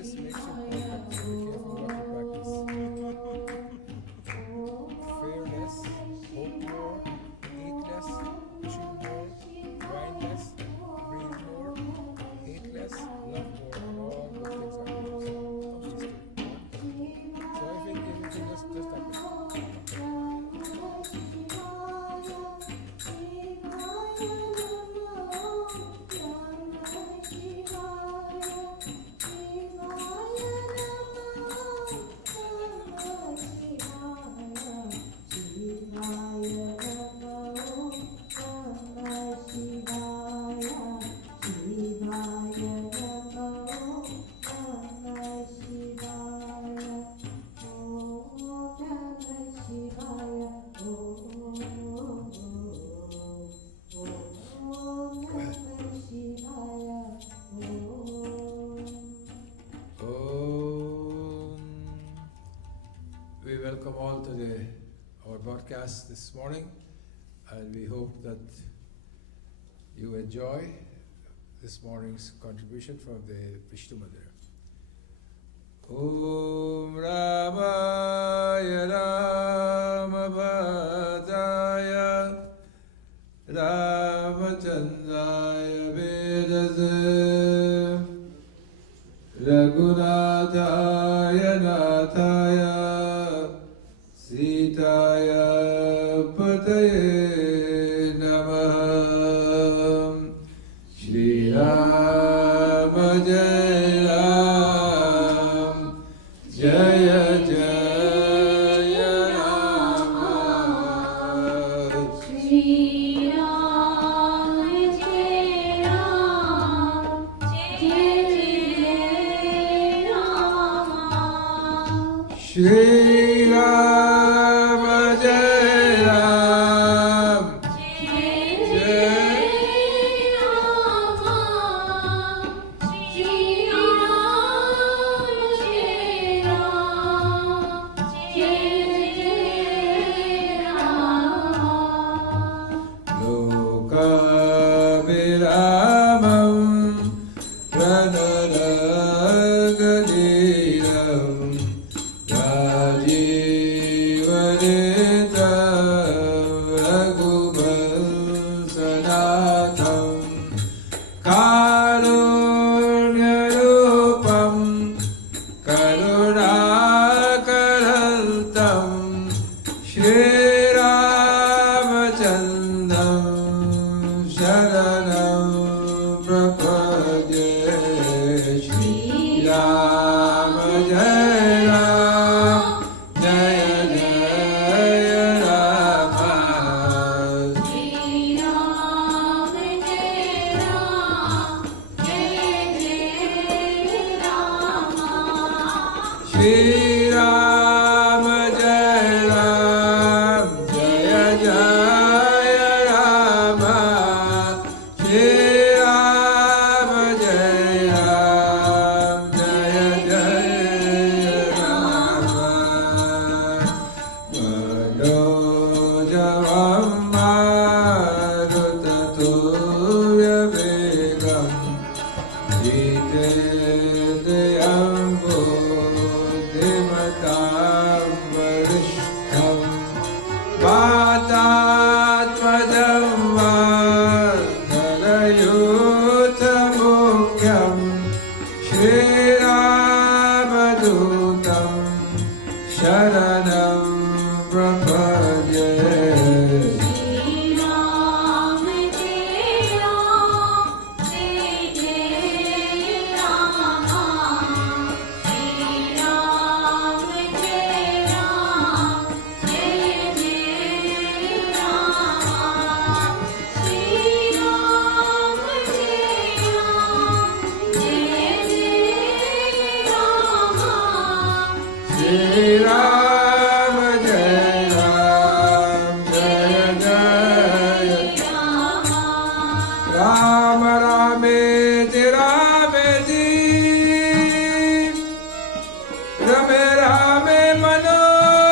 practice makes you perfect, so be careful what you practice. Fear less, hope more, ache less, chew more, grind less, breathe more, hate less, love more, and all good things are yours. Don't be scared. Come on. So if you just start with it. We welcome all to our broadcast this morning, and we hope that you enjoy this morning's contribution from the Vishnu Mandir. Om Ramaya Ramabhadaya Ramachandraya Vedase Raghunathaya Nathaya Sitaya Pataye Namah. Shri Ram Jai Ram Jaya Jaya Rama. Shri Ram Jai Ram Jaya Jaya Rama. Shri Ram Jai Ram Jai Rama. Shri Ram Jai Ram Jai Rama. Loka Viramam Pranaraganiram Rajivanitam Raghuvansanatham Karunyarupam Karunakarantam Shri Ramachandram Sharanam Prapadye. Shri Ram Jai Ram Jaya Jaya Rama. Shri Ram Jai Ram Jaya Jaya Rama. Shri Ram Jai Ram Jaya Jaya Rama. Shri Ram Jai Ram Jaya Jaya Rama. Manojamam Marutaturya Vegam Jitendriyam Buddhimatam Varishtham Vatatmajam Varnayutamukyam Shri Ramadutam Sharanam Prapadye. Shri Ram Jai Ram Jai Jai Rama. Shri Ram Jai Ram Jai Jai Rama. Shri Ram Jai Ram Jai Jai Rama. Shri Ram Jai Ram Jaya Jaya Rama. Ram Rameti Rameti Rame Rame Manorame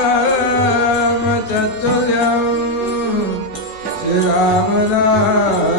Sahasranam Chaturyam Shri Ram Ram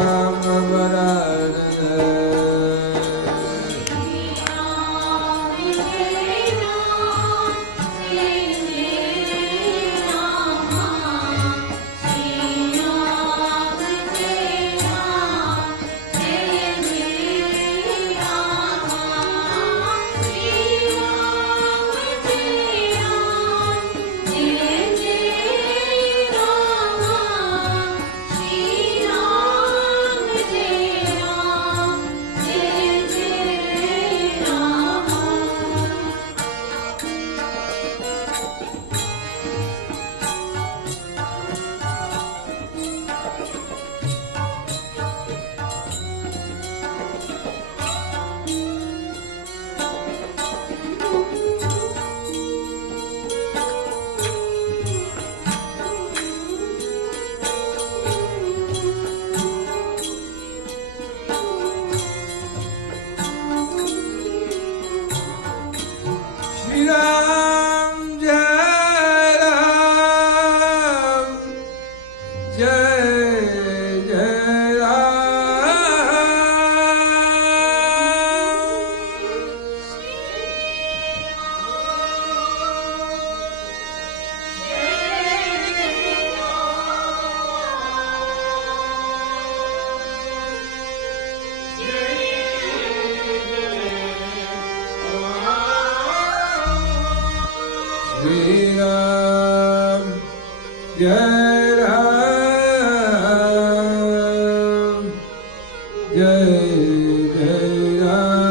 Jai Ram, Jai Jai Ram.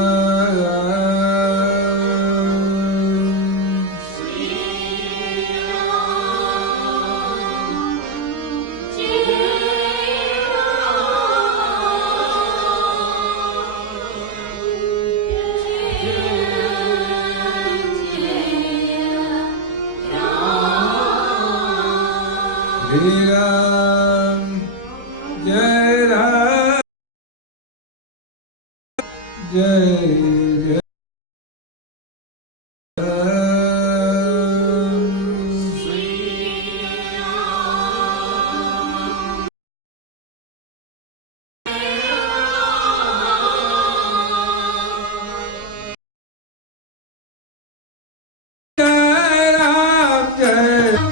Shri Ram, Jai Ram, Jai Jai Ram. Jai Ram, Jai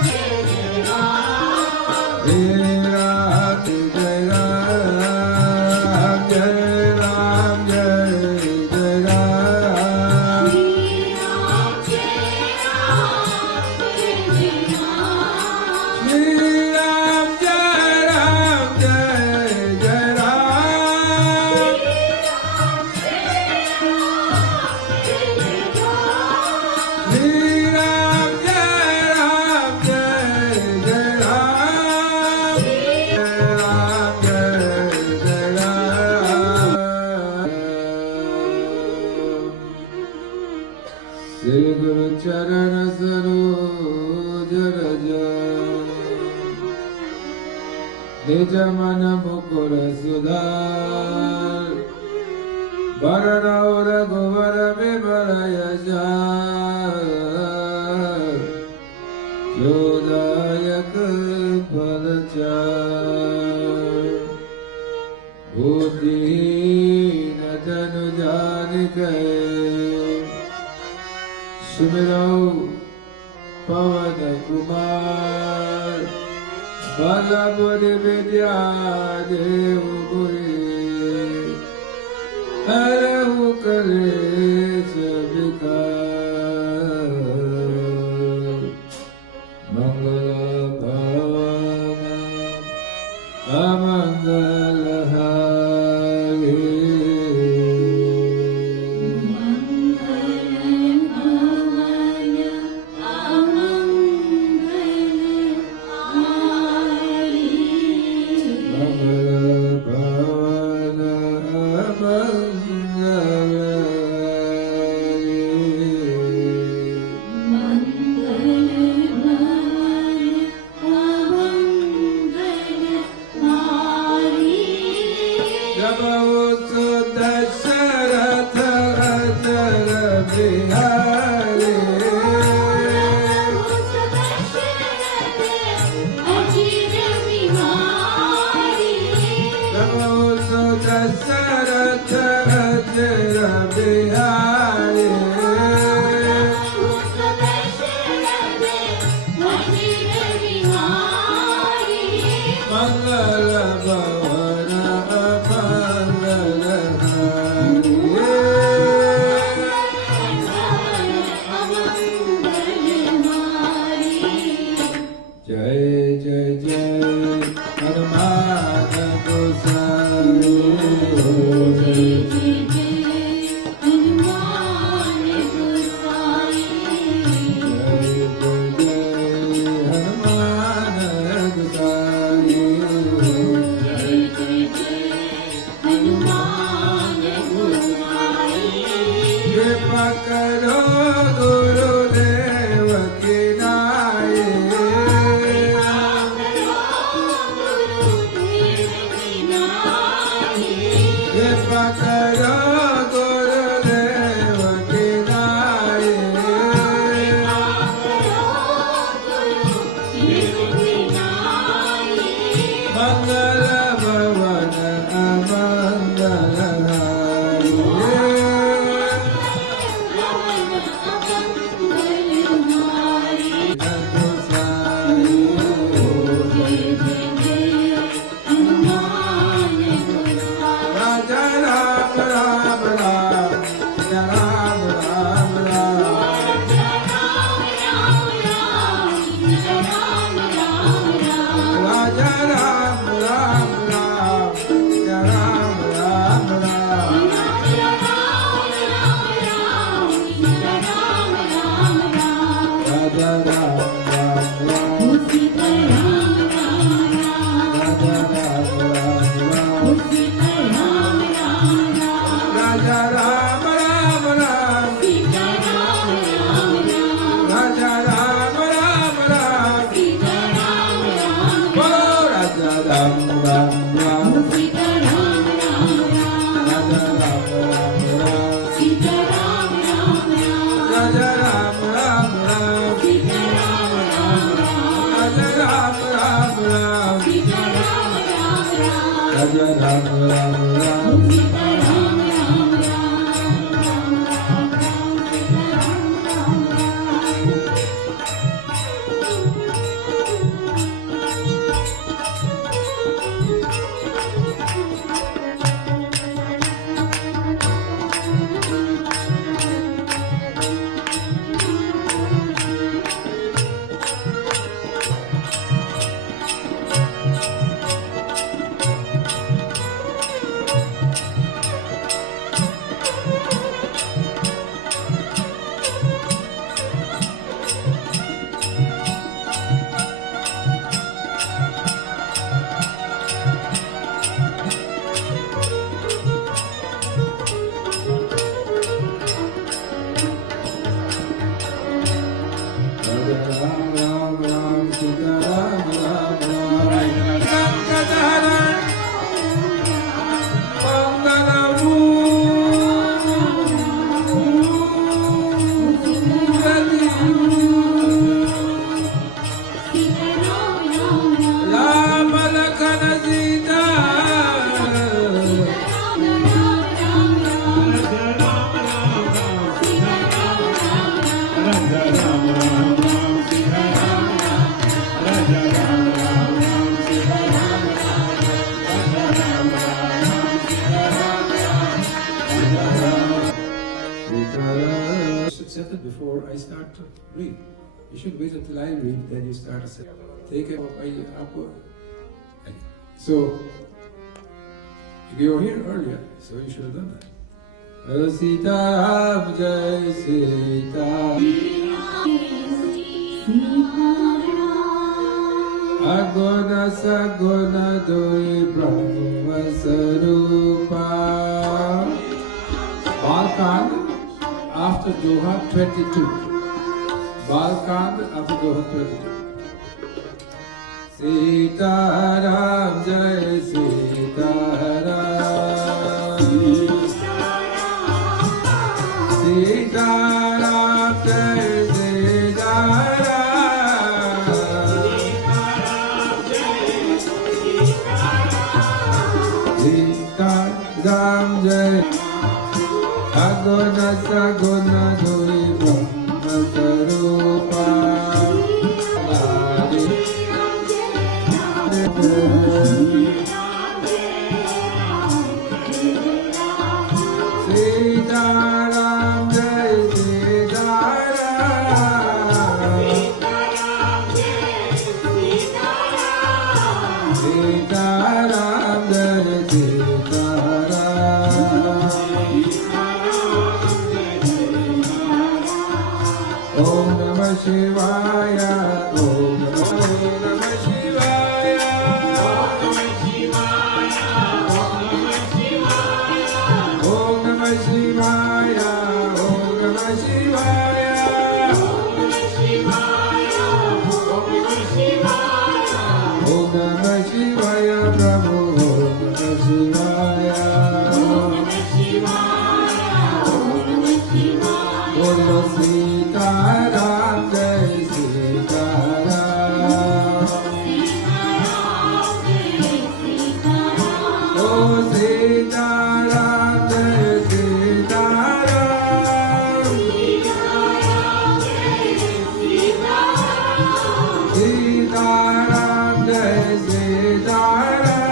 Sri Guru Charana Saroj Raja Nija Mana Mukura Sudhar Varanaura Govara Vimaraya Jar Yodayak Palachar Bhuti Natanu Janikaye Sumirau Pavan Kumar Balabudi Vidya Devu Guri Harahu Kale Sabikar Mangala Bhavana Amangala Hari Set it before I start to read. You should wait until I read, then you start to set. Take it. So you were here earlier, so you should have done that. Sita Ram Jai Sita. Agona Sagona Doi Brahma Sarupa. Balkan after Doha 22. Balkan after Doha 22. Sita Ram Jai Sita Ram. Sita Ram Jai Sita Ram. Sita Ram Jai. Agona Sagona Doi Brahma Sarupa. Sita Ram Jai Sita Ram. Sita Ram Jai Sita Ram. Om Namah Shivaya. Om Namah Shivaya. Om Namah Shivaya. Om Namah Shivaya. Om Namah Shivaya. Prabhu. Om Namah Shivaya. Bolo Sita Ram Jai Sita Ram. Oh Sita Ram Jai Sita Ram. Sita Ram Jai Sita Ram.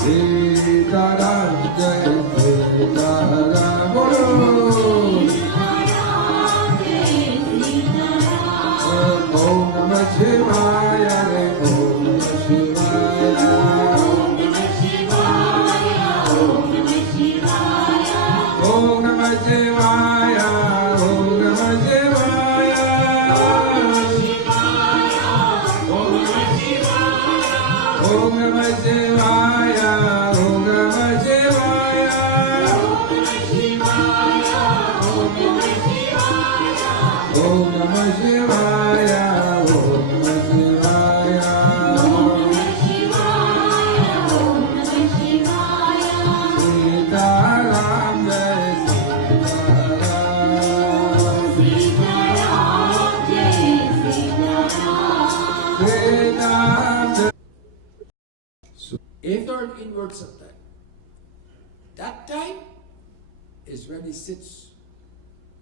Sita Ram Jai Sita Ram. Bolo. Om Namah Shivaya. Om Namah Shivaya. Om Namah Shivaya. Om Namah Shivaya. Om Namah Shivaya. Om Namah Shivaya. Om Namah Shivaya. Om Namah Shivaya. Sita Ram Jai Sita Ram. If turn inward sometime, that time is when he sits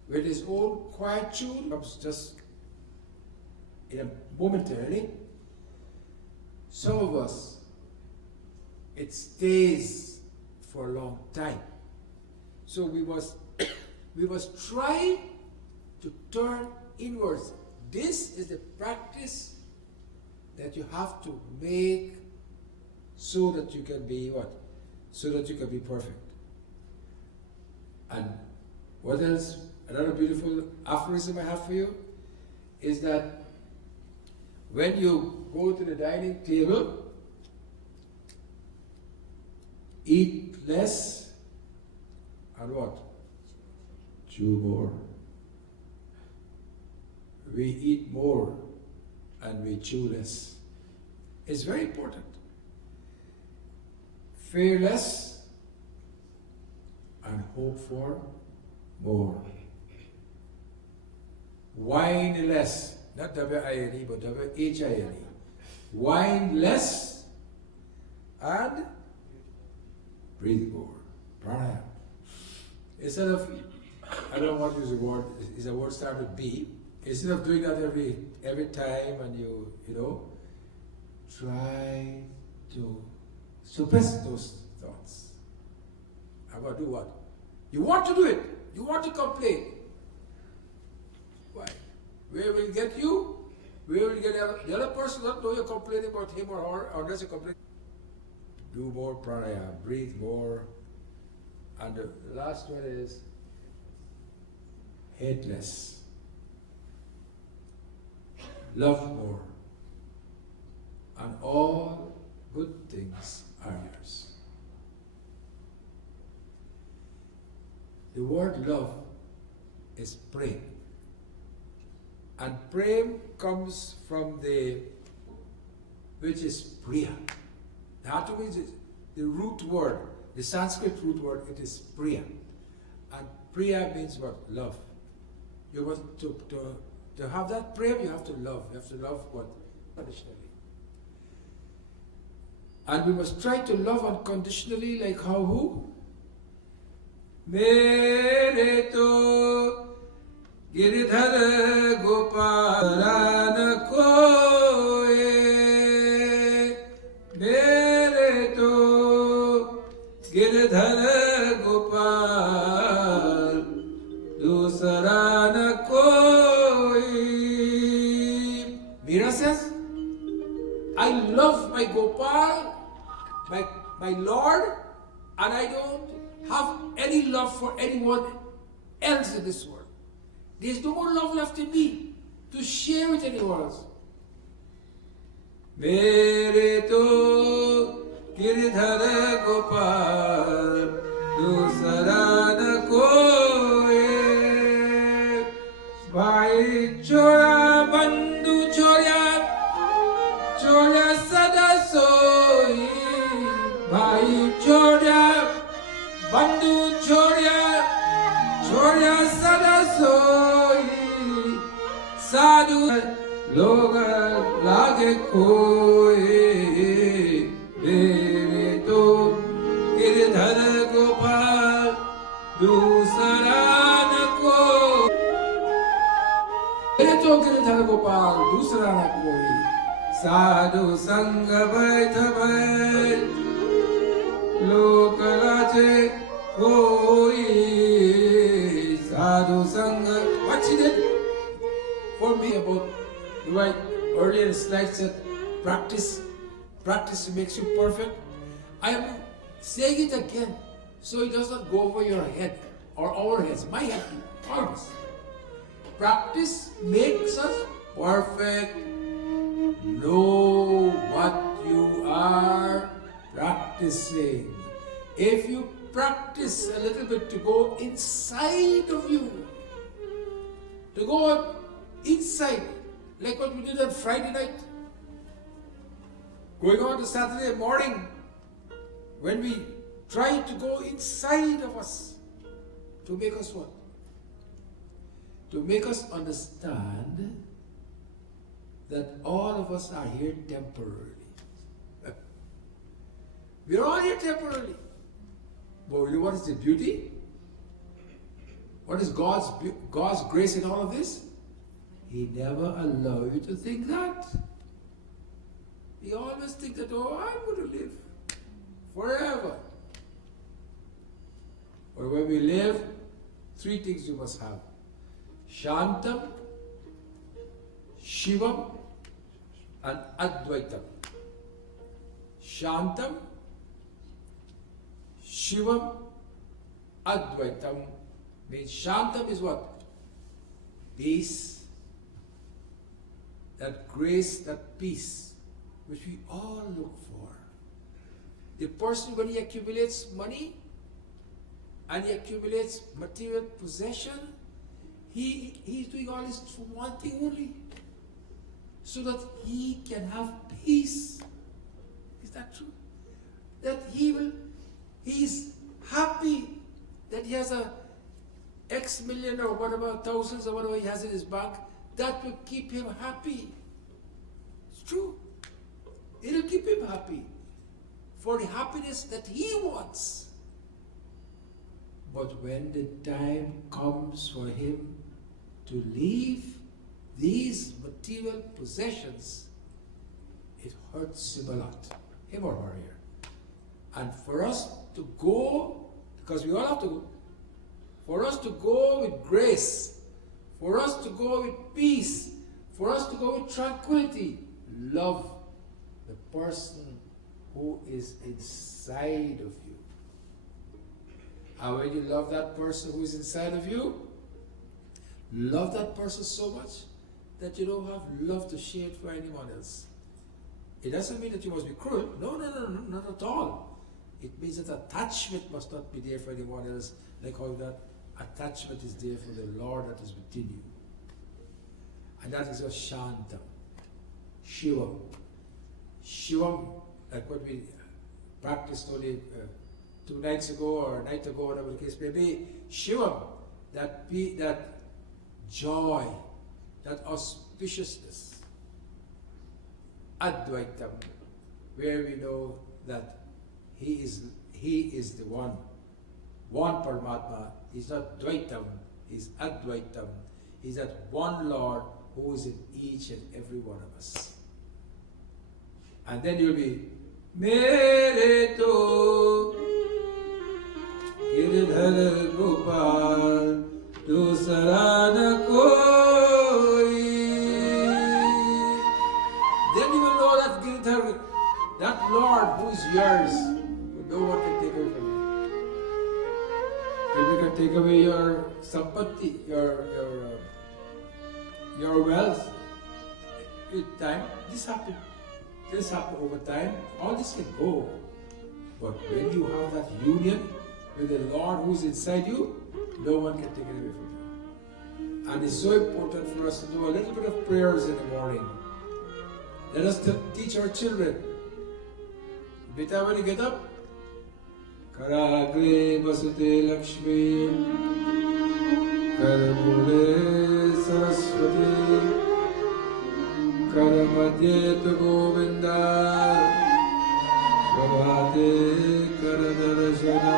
with his own quietude, comes just in a momentarily. Some of us, it stays for a long time. So we must try to turn inwards. This is the practice that you have to make so that you can be what? So that you can be perfect. And what else? Another beautiful aphorism I have for you is that when you go to the dining table, eat less and what? Chew more. We eat more and we chew less. It's very important. Fear less and hope for more. Wine less, not W-I-N-E, but W-H-I-N-E. Wine less and breathe more. Pranayama. Instead of, I don't want to use a word, is a word start with B. Instead of doing that every time and you know, try to suppress those thoughts. I'm going to do what? You want to do it. You want to complain. Why? Where will it get you? Where will it get the other person? Don't know you're complaining about him or her, unless you complain. Do more pranayama, breathe more. And the last one is hate less. Love more. And all good things are yours. The word love is prem. And prem comes from which is priya. That means the root word, the Sanskrit root word, it is priya. And priya means what? Love. You want to have that prem, you have to love. You have to love what? Unconditionally. And we must try to love unconditionally, like how who? Mere to Giridhar Gopalan Koe Mere to Giridhar Gopal Dusaran Koi. Meera says, I love my Gopal, my Lord, and I don't have any love for anyone else in this world. There's no more love left in me to share with anyone else. Mere to Giridhar Gopal Dusara Koi Bhai Chora Bandhu Chora Chora Sada Soi Bhai Chora Bandhu Chora Chora Sada Soi Sadhu Loga Lage Koi Mere to Giridhar Gopal Dusara na koi Mere to Giridhar Gopal Dusara na koi Sadhu Sangha Baitha Bait Loka Lache Koi Sadhu Sangha. What she did for me about the right earlier slide said practice makes you perfect. I am saying it again so it does not go over your head or our heads, my head, ours. Practice makes us perfect. Know what you are practicing. If you practice a little bit to go inside of you, to go inside, like what we did on Friday night, going on to Saturday morning, when we try to go inside of us, to make us what? To make us understand that all of us are here temporarily. We're all here temporarily. But you know what is the beauty? What is God's grace in all of this? He never allows you to think that. He always thinks that, oh, I'm going to live forever. But when we live, three things you must have. Shantam, Shivam, and Advaitam. Shantam, Shivam, Advaitam means Shantam is what? Peace. That grace, that peace, which we all look for. The person, when he accumulates money and he accumulates material possession, he's doing all this for one thing only, so that he can have peace. Is that true? That he's happy that he has a X million or whatever, thousands or whatever he has in his bank, that will keep him happy. It's true. It'll keep him happy for the happiness that he wants. But when the time comes for him to leave these material possessions, it hurts him a lot, him or her here. And for us to go, because we all have to go, for us to go with grace, for us to go with peace, for us to go with tranquility, love the person who is inside of you. And when you love that person who is inside of you, love that person so much that you don't have love to share it for anyone else. It doesn't mean that you must be cruel. No, not at all. It means that attachment must not be there for anyone else, like how that attachment is there for the Lord that is within you. And that is your Shantam. Shivam. Shivam, like what we practiced only 2 nights ago or a night ago, whatever the case may be. Shivam, that joy, that auspiciousness. Advaitam, where we know that He is the one Paramatma. He's not Dvaitam, He's Advaitam. He's that one Lord who is in each and every one of us. And then you'll be Mere to Giridhar Gopal Dusara Koi. Then you will know that Giridhar, that Lord who is yours, who no one can take away from you. If you can take away your sampatti, your wealth, with time, this happens over time, all this can go. But when you have that union with the Lord who is inside you, no one can take it away from you. And it's so important for us to do a little bit of prayers in the morning. Let us teach our children. Beta, when you get up, Karagre Basute Lakshmi, Karamule Saraswati, Karamadye Tu Govinda, Prabhate Karadarashana.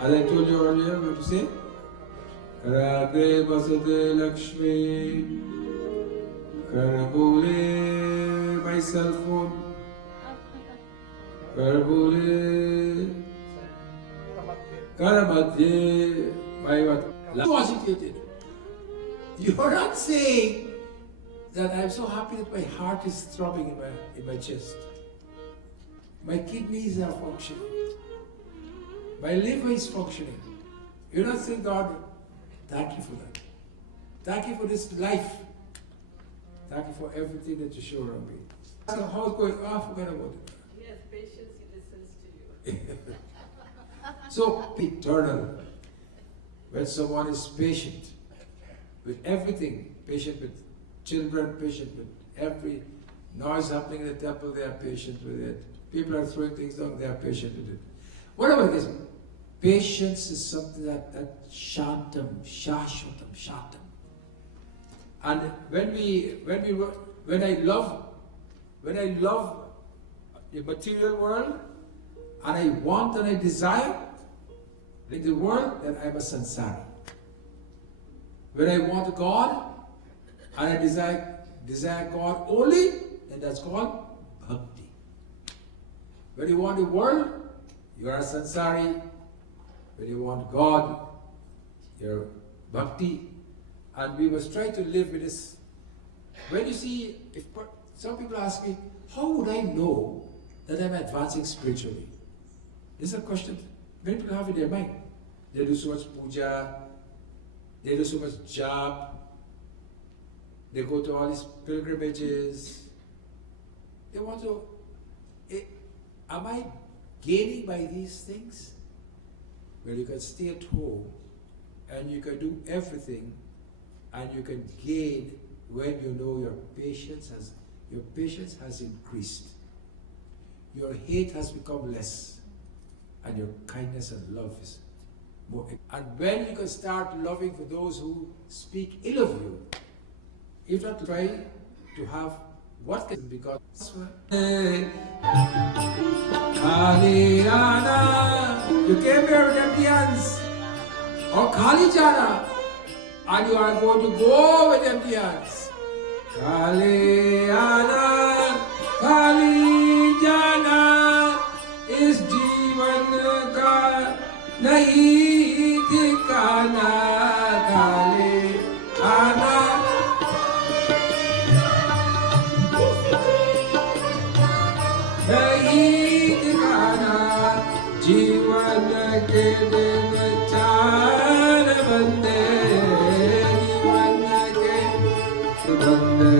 As I told you earlier, what to say? Karagre Basute Lakshmi, Karamule, my cell phone. Karbule Karamadye by what? Agitated. You are not saying that I'm so happy that my heart is throbbing in my chest. My kidneys are functioning. My liver is functioning. You're not saying, God, thank you for that. Thank you for this life. Thank you for everything that you show on me. So how's going? Oh, forget about it. Patience, he listens to you. So eternal. When someone is patient with everything, patient with children, patient with every noise happening in the temple, they are patient with it. People are throwing things down, they are patient with it. Whatever it is, patience is something that shantam, shashvatam, shantam. And when I love the material world, and I want and I desire like the world, then I'm a sansari. When I want God and I desire God only, then that's called bhakti. When you want the world, you are a sansari. When you want God, you're bhakti. And we must try to live with this. When you see, some people ask me, how would I know that I'm advancing spiritually? This is a question many people have in their mind. They do so much puja, they do so much jap, they go to all these pilgrimages. They want to, am I gaining by these things? Well, you can stay at home and you can do everything and you can gain when you know your patience has increased. Your hate has become less and your kindness and love is more. And when you can start loving for those who speak ill of you, if not try to have what can become. You came here with empty hands, or Kali Jana, and you are going to go with empty hands. Kali Jana is Jivan ka nahi thikana. Kali nahi thikana. Jivan ke din char bande, jivan ke bande.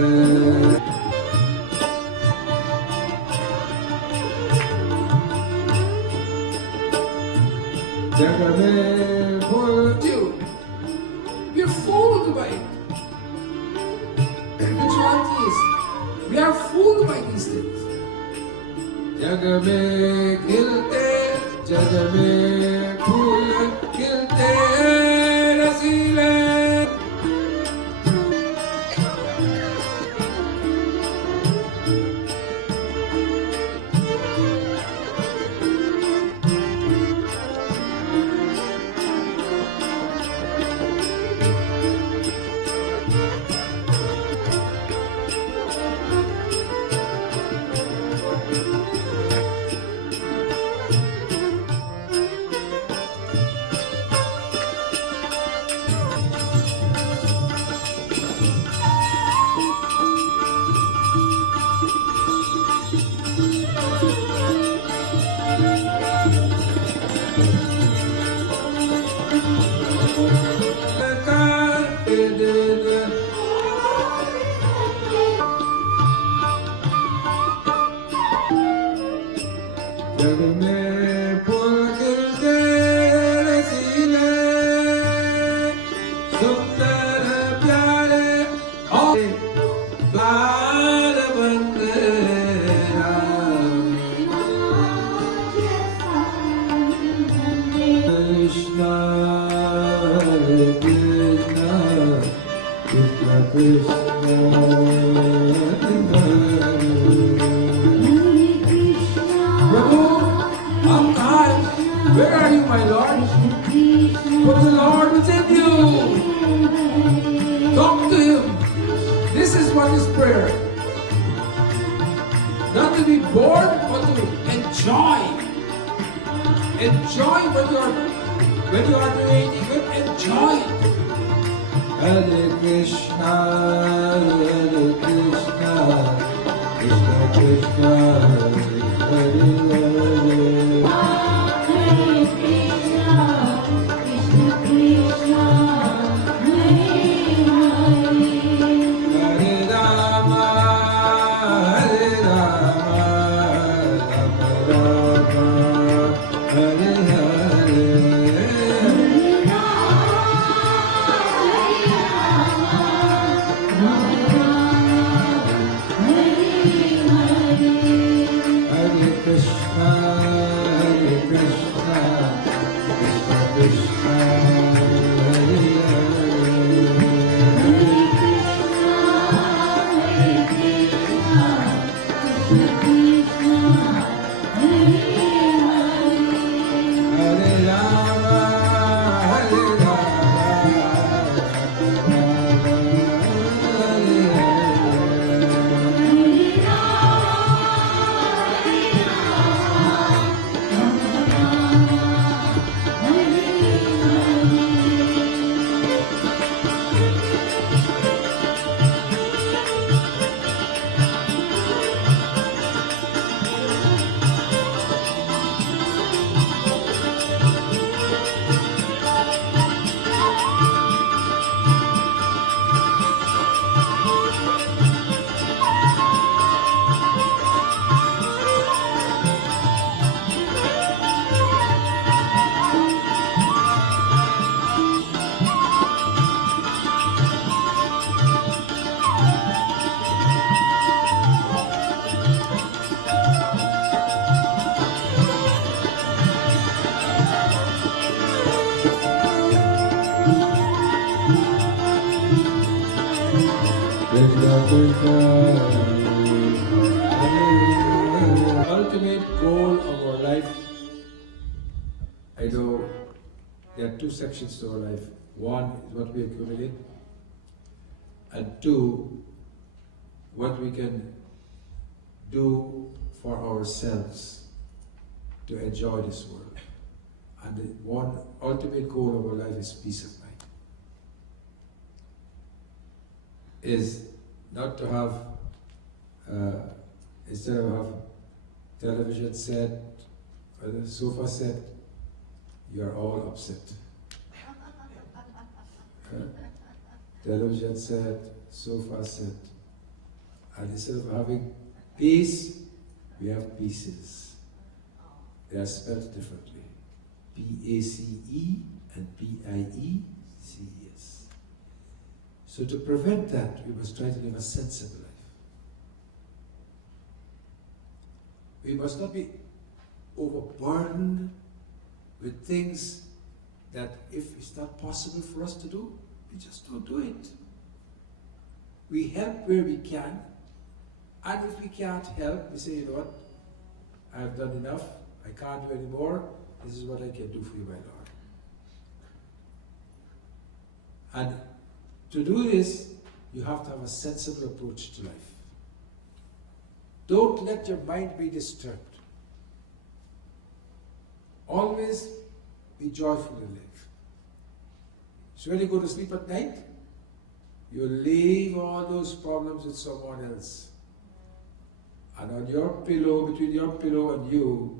We are fooled by it. The truth is, we are fooled by these things. जग में खिलते, जग में फूल खिलते रसीले. जग में फूल खिलते रसीले, सुंदर प्यारे और लाल बंदेरा. Krishna, Hare Krishna, Krishna Krishna, Hare where are you, my Lord? Put the Lord within you. Talk to Him. This is what is prayer. Not to be bored, but to enjoy. Enjoy when you are doing it. Enjoy it. Hare Krishna, Hare Krishna, Krishna Krishna, Hare Hare. Krishna know, there are two sections to our life. One is what we accumulate, and two, what we can do for ourselves to enjoy this world. And the one ultimate goal of our life is peace of mind. Is not to have, instead of have television set, or the sofa set, you are all upset. Television set, sofa set. And instead of having peace, we have pieces. They are spelled differently. P-A-C-E and P-I-E-C-E-S. So to prevent that, we must try to live a sensible life. We must not be overburdened with things that if it's not possible for us to do, we just don't do it. We help where we can, and if we can't help, we say, you know what, I've done enough, I can't do any more, this is what I can do for you, my Lord. And to do this, you have to have a sensible approach to life. Don't let your mind be disturbed. Always be joyful in life. So when you go to sleep at night, you leave all those problems with someone else. And on your pillow, between your pillow and you,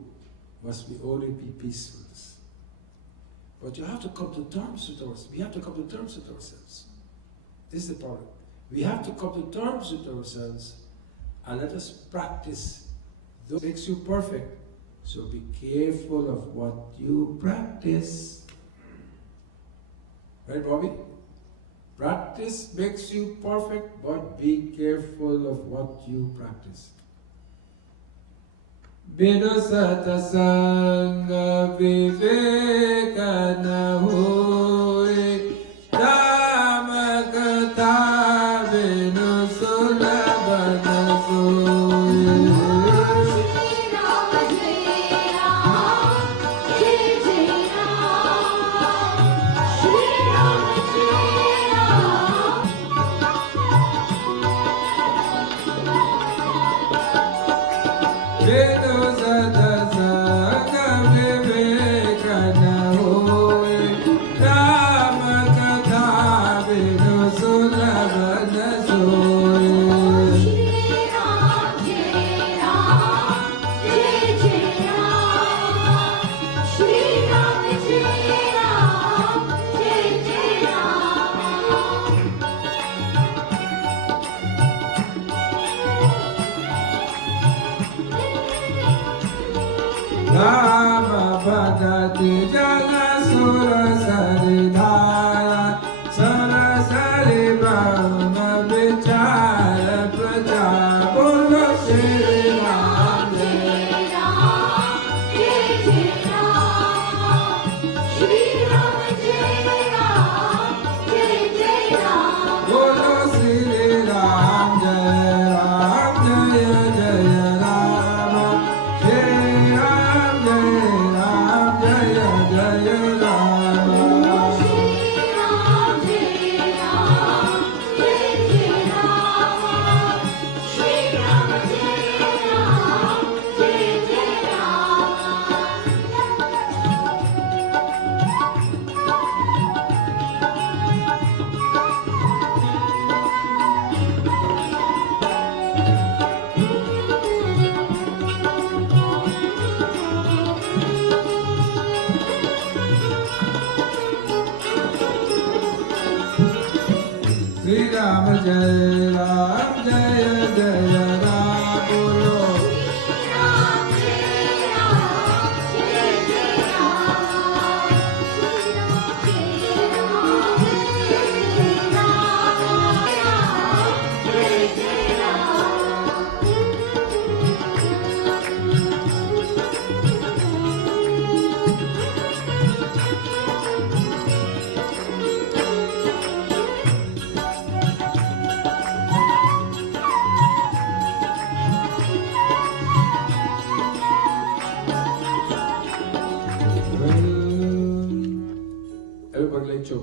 must be only be peacefulness. But you have to come to terms with ourselves. We have to come to terms with ourselves. This is the problem. We have to come to terms with ourselves and let us practice. That makes you perfect. So be careful of what you practice. Right, Bobby? Practice makes you perfect, but be careful of what you practice. Binu satasanga viveka na hui dhamma katha binu sulabha sui.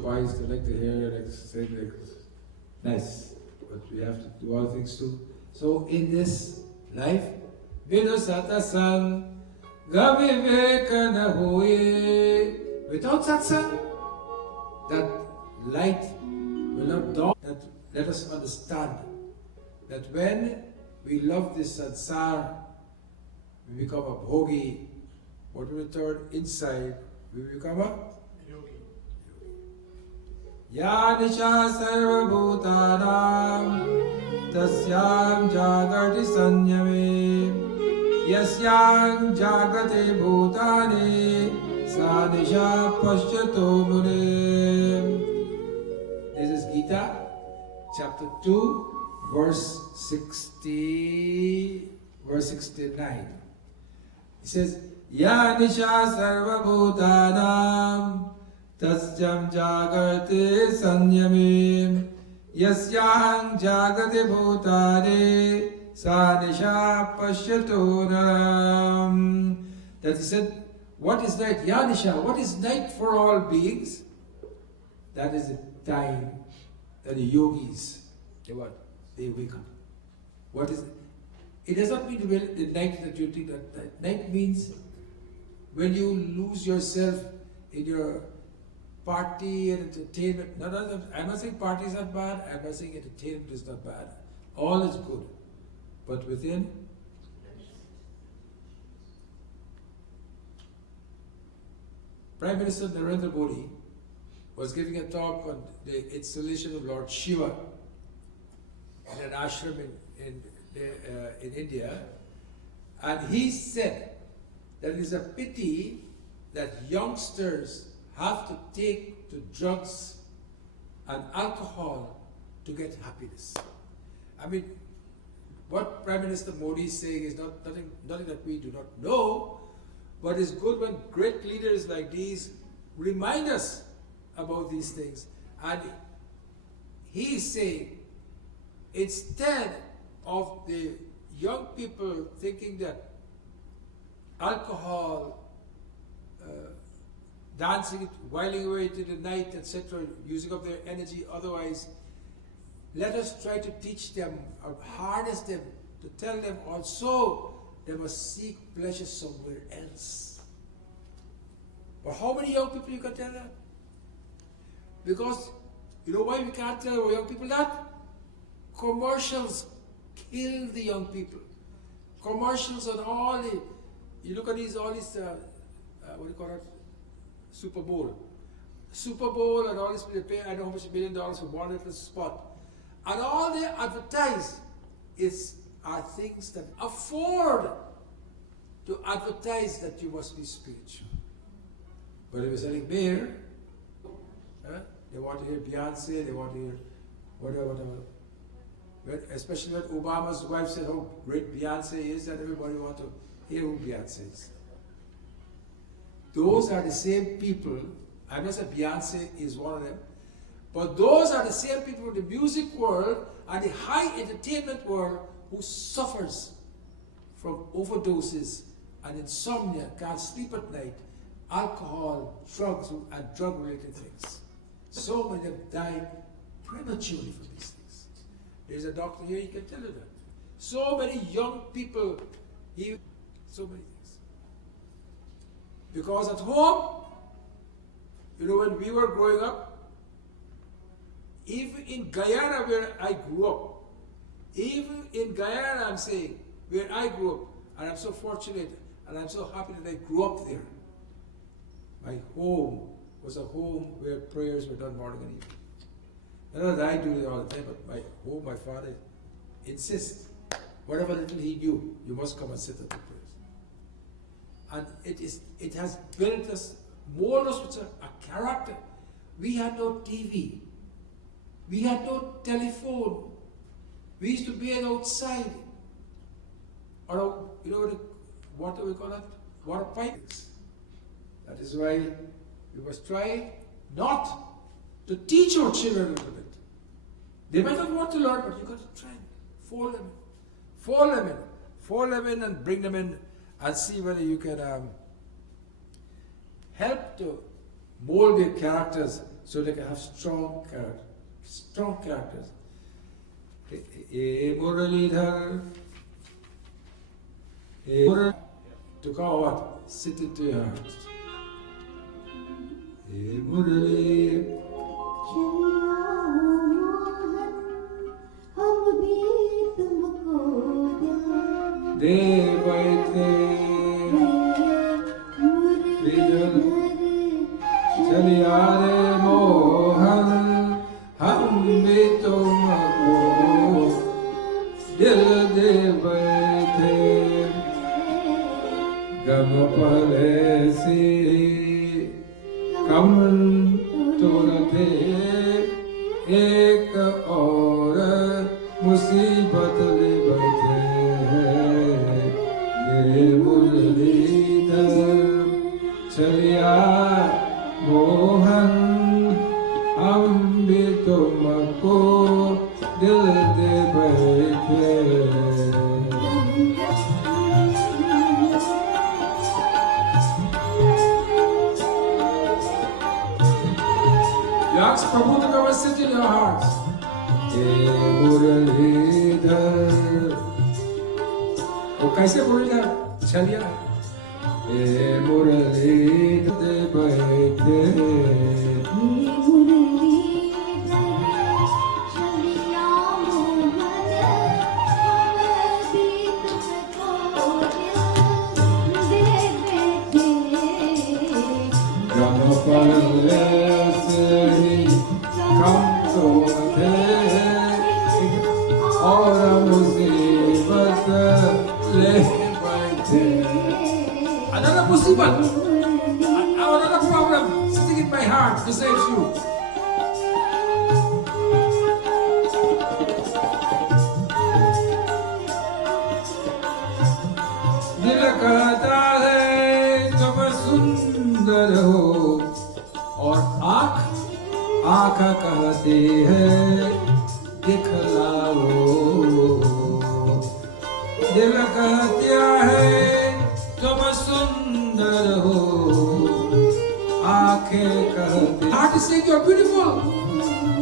pies, they like the hair, like say like nice. But we have to do other things too. So in this life, Vinusata San Gavivekana Hoye. Without satsang, that light will not dawn. That let us understand that when we love this sansar, we become a bhogi. What we turn inside, we become a yogi. Ya nisha sarva bhutanam tasyam jagarti sanyame yasyam jagate bhutane sa nisha pashyato mune. This is Gita, chapter 2, verse 69. It says, Ya nisha sarva bhutanam tasyam jagarte sanyame yasyam jagate bhutane sa nisha pashyato nam. That he said, what is night? Ya nisha, what is night for all beings? That is the time that the yogis, they wake up. What is it? It does not mean the night that you think that night means when you lose yourself in your party and entertainment. No, I'm not saying party is not bad, I'm not saying entertainment is not bad. All is good. But within, Prime Minister Narendra Modi was giving a talk on the installation of Lord Shiva in an ashram in India, and he said that it is a pity that youngsters have to take to drugs and alcohol to get happiness. I mean, what Prime Minister Modi is saying is nothing that we do not know, but it's good when great leaders like these remind us about these things. And he is saying, instead of the young people thinking that alcohol, dancing it, whiling away to the night, etc., using up their energy otherwise, let us try to teach them or harness them to tell them also they must seek pleasure somewhere else. But how many young people you can tell that? Because you know why we can't tell our young people that? Commercials kill the young people. Commercials on all the, you look at all these, what do you call it? Super Bowl and all this, they pay, I know how much $1 million for one little spot. And all they advertise are things that afford to advertise that you must be spiritual. But if you're selling beer, they want to hear Beyonce, they want to hear whatever. Especially when Obama's wife said how great Beyonce is, and everybody wants to hear who Beyonce is. Those are the same people, I'm not saying Beyonce is one of them, but those are the same people in the music world and the high entertainment world who suffers from overdoses and insomnia, can't sleep at night, alcohol, drugs, and drug-related things. So many of them die prematurely from these things. There's a doctor here, he can tell you that. So many young people, so many things. Because at home, you know, when we were growing up, even in Guyana where I grew up, even in Guyana I'm saying, where I grew up, and I'm so fortunate, and I'm so happy that I grew up there. My home was a home where prayers were done morning and evening. Not that I do it all the time, but my home, my father insists, whatever little he knew, you must come and sit at the prayers. And it has built us, molded us with a character. We had no TV. We had no telephone. We used to be outside. Or, you know, what do we call that? Water pipes. That is why we must try not to teach our children a little bit. They might not want to learn, but you've got to try and fold them in and bring them in and see whether you can help to mold their characters So they can have strong characters. E Muralidhar, to call what? Sit into your heart. E Murali. Dev चलिया रे मोहन हम भी तुमको दिल दे बैठे गम पले से कम तो न थे एक और मुसीबत ले बैठे ये मुरलीधर चलिया मोहन हम भी तुमको दिल दे बैठे You ask Prabhu to come and sit in your heart. ये मुरलीधर वो कैसे मुरलीधर चलिया ये मुरलीधर दे बैठे Another musibat, another problem sitting in my heart besides you. दिल कहता है तुम सुंदर हो और आँख कहती है दिखलाओ दिल कहता है तुम सुंदर हो आँखें कहती heart is saying you're beautiful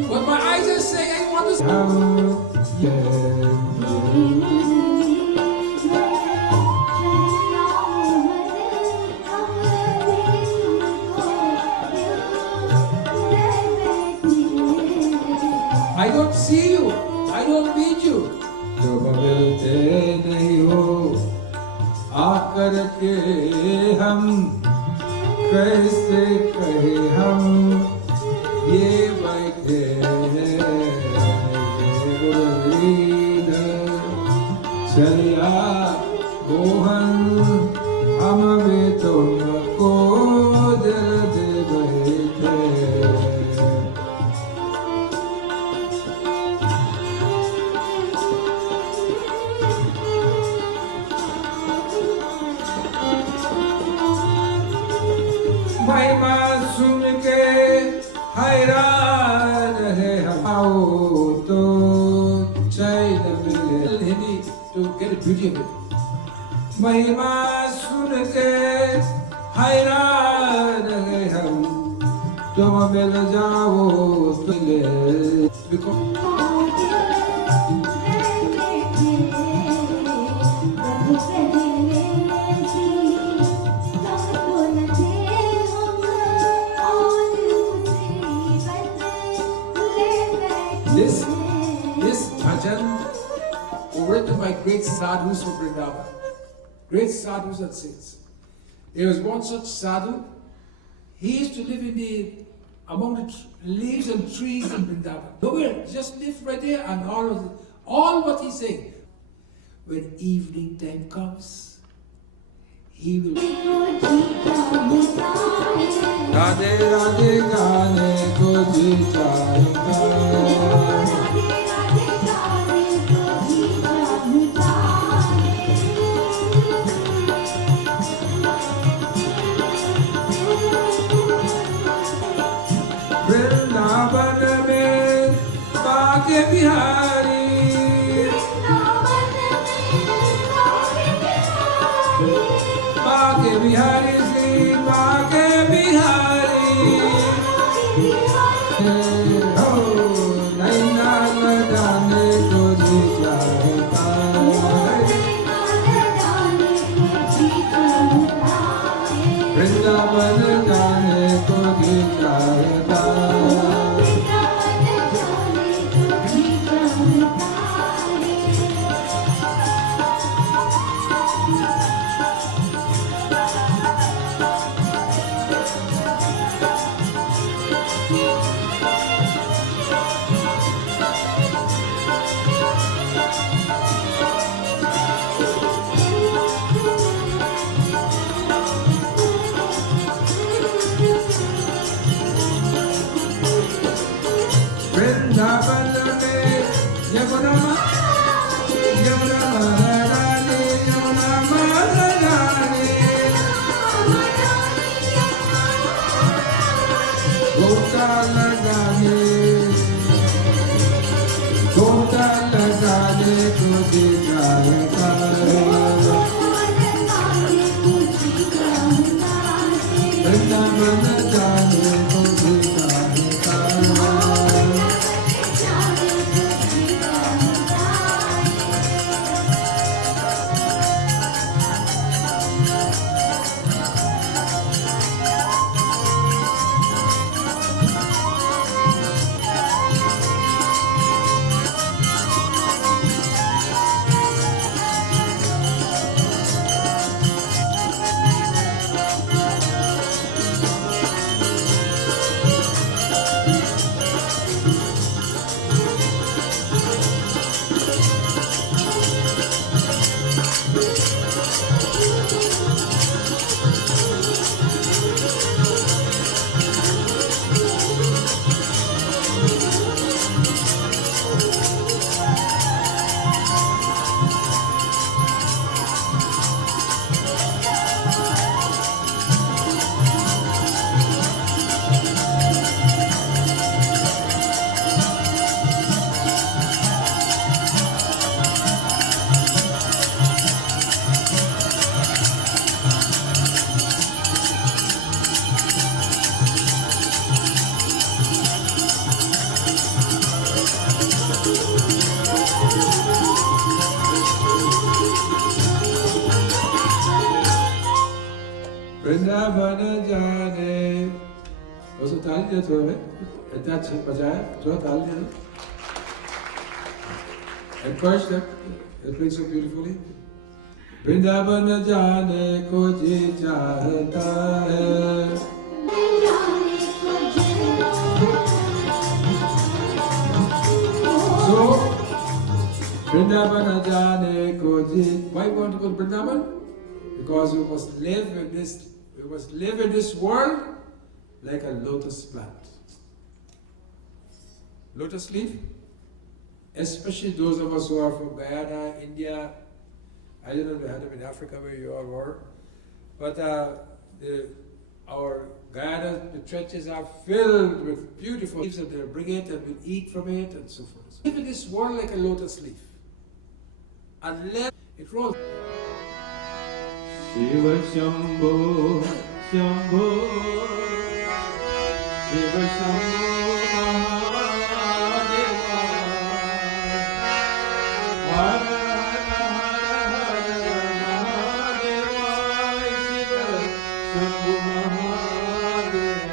but my eyes are saying I want to I don't see you I don't meet you जब मिलते नहीं हो आकर के हम कैसे कहे हम ये बैठे हैं मुरलीधर चलिया मोहन हम भी तुमको दिल दे बैठे महिमा सुन के हैरान है हम आओ तो चैन मिले Hindi to get a beauty of it महिमा सुन के हैरान है हम तुम मिल जाओ तो ले This bhajan written by great sadhus from Vrindavan, great sadhus and saints. There was one such sadhu. He used to live among the leaves and trees in Vrindavan. Nowhere, just lived right there, and all what he's saying. When evening time comes, he will. Radhe Radhe gaane ko ji chahta. Vrindavan में बाके बिहारी बाके बिहारी श्री बाके बिहारी वृंदावन जाने को जी चाहता वृंदावन में यमुना यमुना महारानी यमुना महारानी गोपाल गाने तुझे चाहता वृंदावन जाने तुझे चाहता वृंदावन जाने और so ताली दे थोड़ा में इतना अच्छा बजाया थोड़ा ताली दे encourage them they play so beautifully Vrindavan जाने को जी चाहता है so वृंदावन जाने को जी why you want to go to Vrindavan because we must live in this world like a lotus plant. Lotus leaf, especially those of us who are from Guyana, India. I don't know if in Africa where you all were, but our Guyana, the trenches are filled with beautiful leaves and they'll bring it and we'll eat from it and so forth. Live in this world like a lotus leaf. Unless it rolls. Shiva Shambho, Shambho, Shiva Shambho Mahadeva, Hara Hara Hara Mahadeva, Shiva Shambho Mahadeva.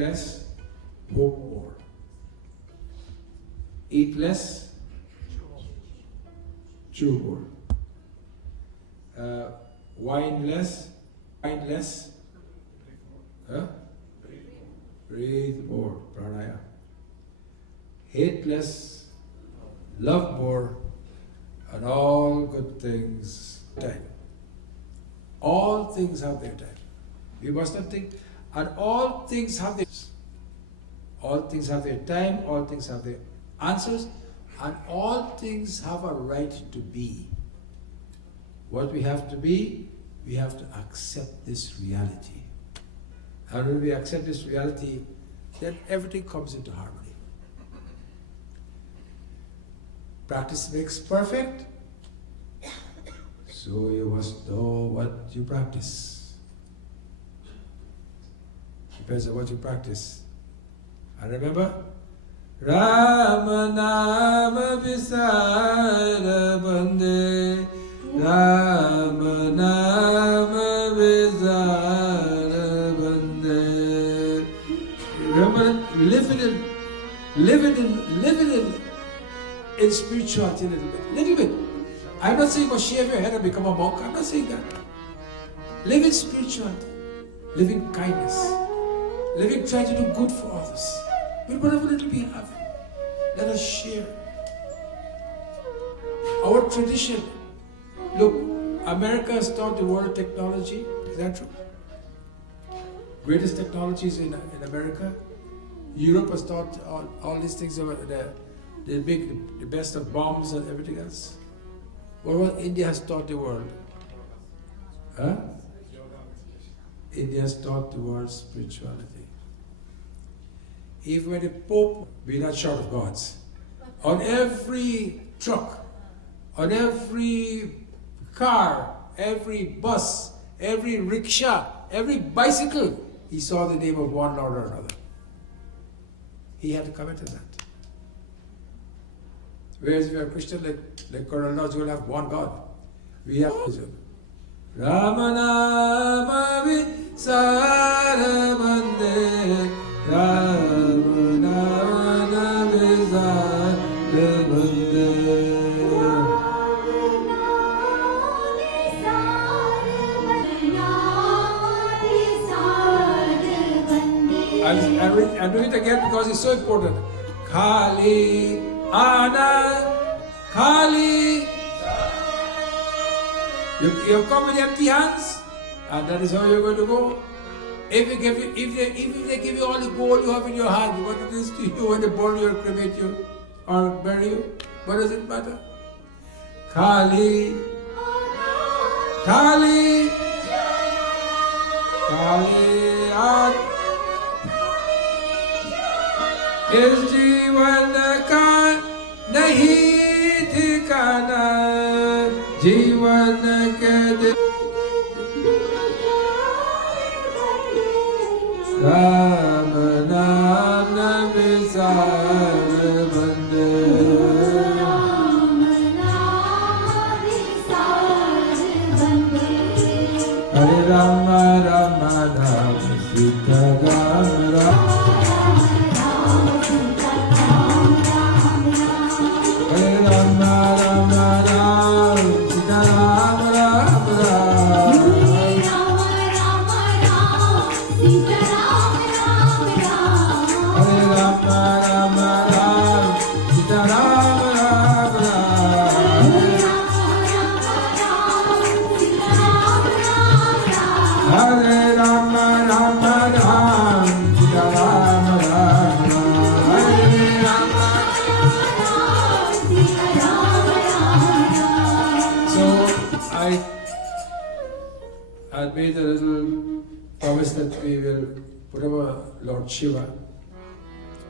less, hope more. Eat less, chew more. Wine less, huh? Breathe more, pranaya. Hate less, love more, and all good things time. All things have their time. We must not think, and all things have their time, all things have their answers, and all things have a right to be. What we have to be, we have to accept this reality. And when we accept this reality, then everything comes into harmony. Practice makes perfect, so you must know what you practice. Depends on what you practice. And remember, Rama Nama Visara Bande, Rama Nama Visara Bande. Remember, live it in spirituality a little bit. I'm not saying go shave your head and become a monk. I'm not saying that. Live in spirituality. Live in kindness. Live in trying to do good for others. With whatever little we have, let us share. Our tradition. Look, America has taught the world technology. Is that true? Greatest technologies in America. Europe has taught all these things about the best of bombs and everything else. What India has taught the world? Huh? India has taught the world spirituality. Even when the Pope, be not short of gods, on every truck, on every car, every bus, every rickshaw, every bicycle, he saw the name of one Lord or another. He had to commit to that. Whereas if you are Christian, like Colonel Lodge, you will have one God. We have Ramanama Visara Bande, Ramanama Visara Bande. I'm doing it again because it's so important. Kali Anand Kali. You come with empty hands, and that is how you're going to go. If they give you all the gold you have in your hand, what it is to you when they burn you or cremate you or bury you, what does it matter? Kali Kali Kali Anand. इस जीवन का नहीं ठिकाना, जीवन के दिन राम नाम विसार बंदे, हरे Ram Ram Ram Sita Ram Ram, I made a little promise that we will put our Lord Shiva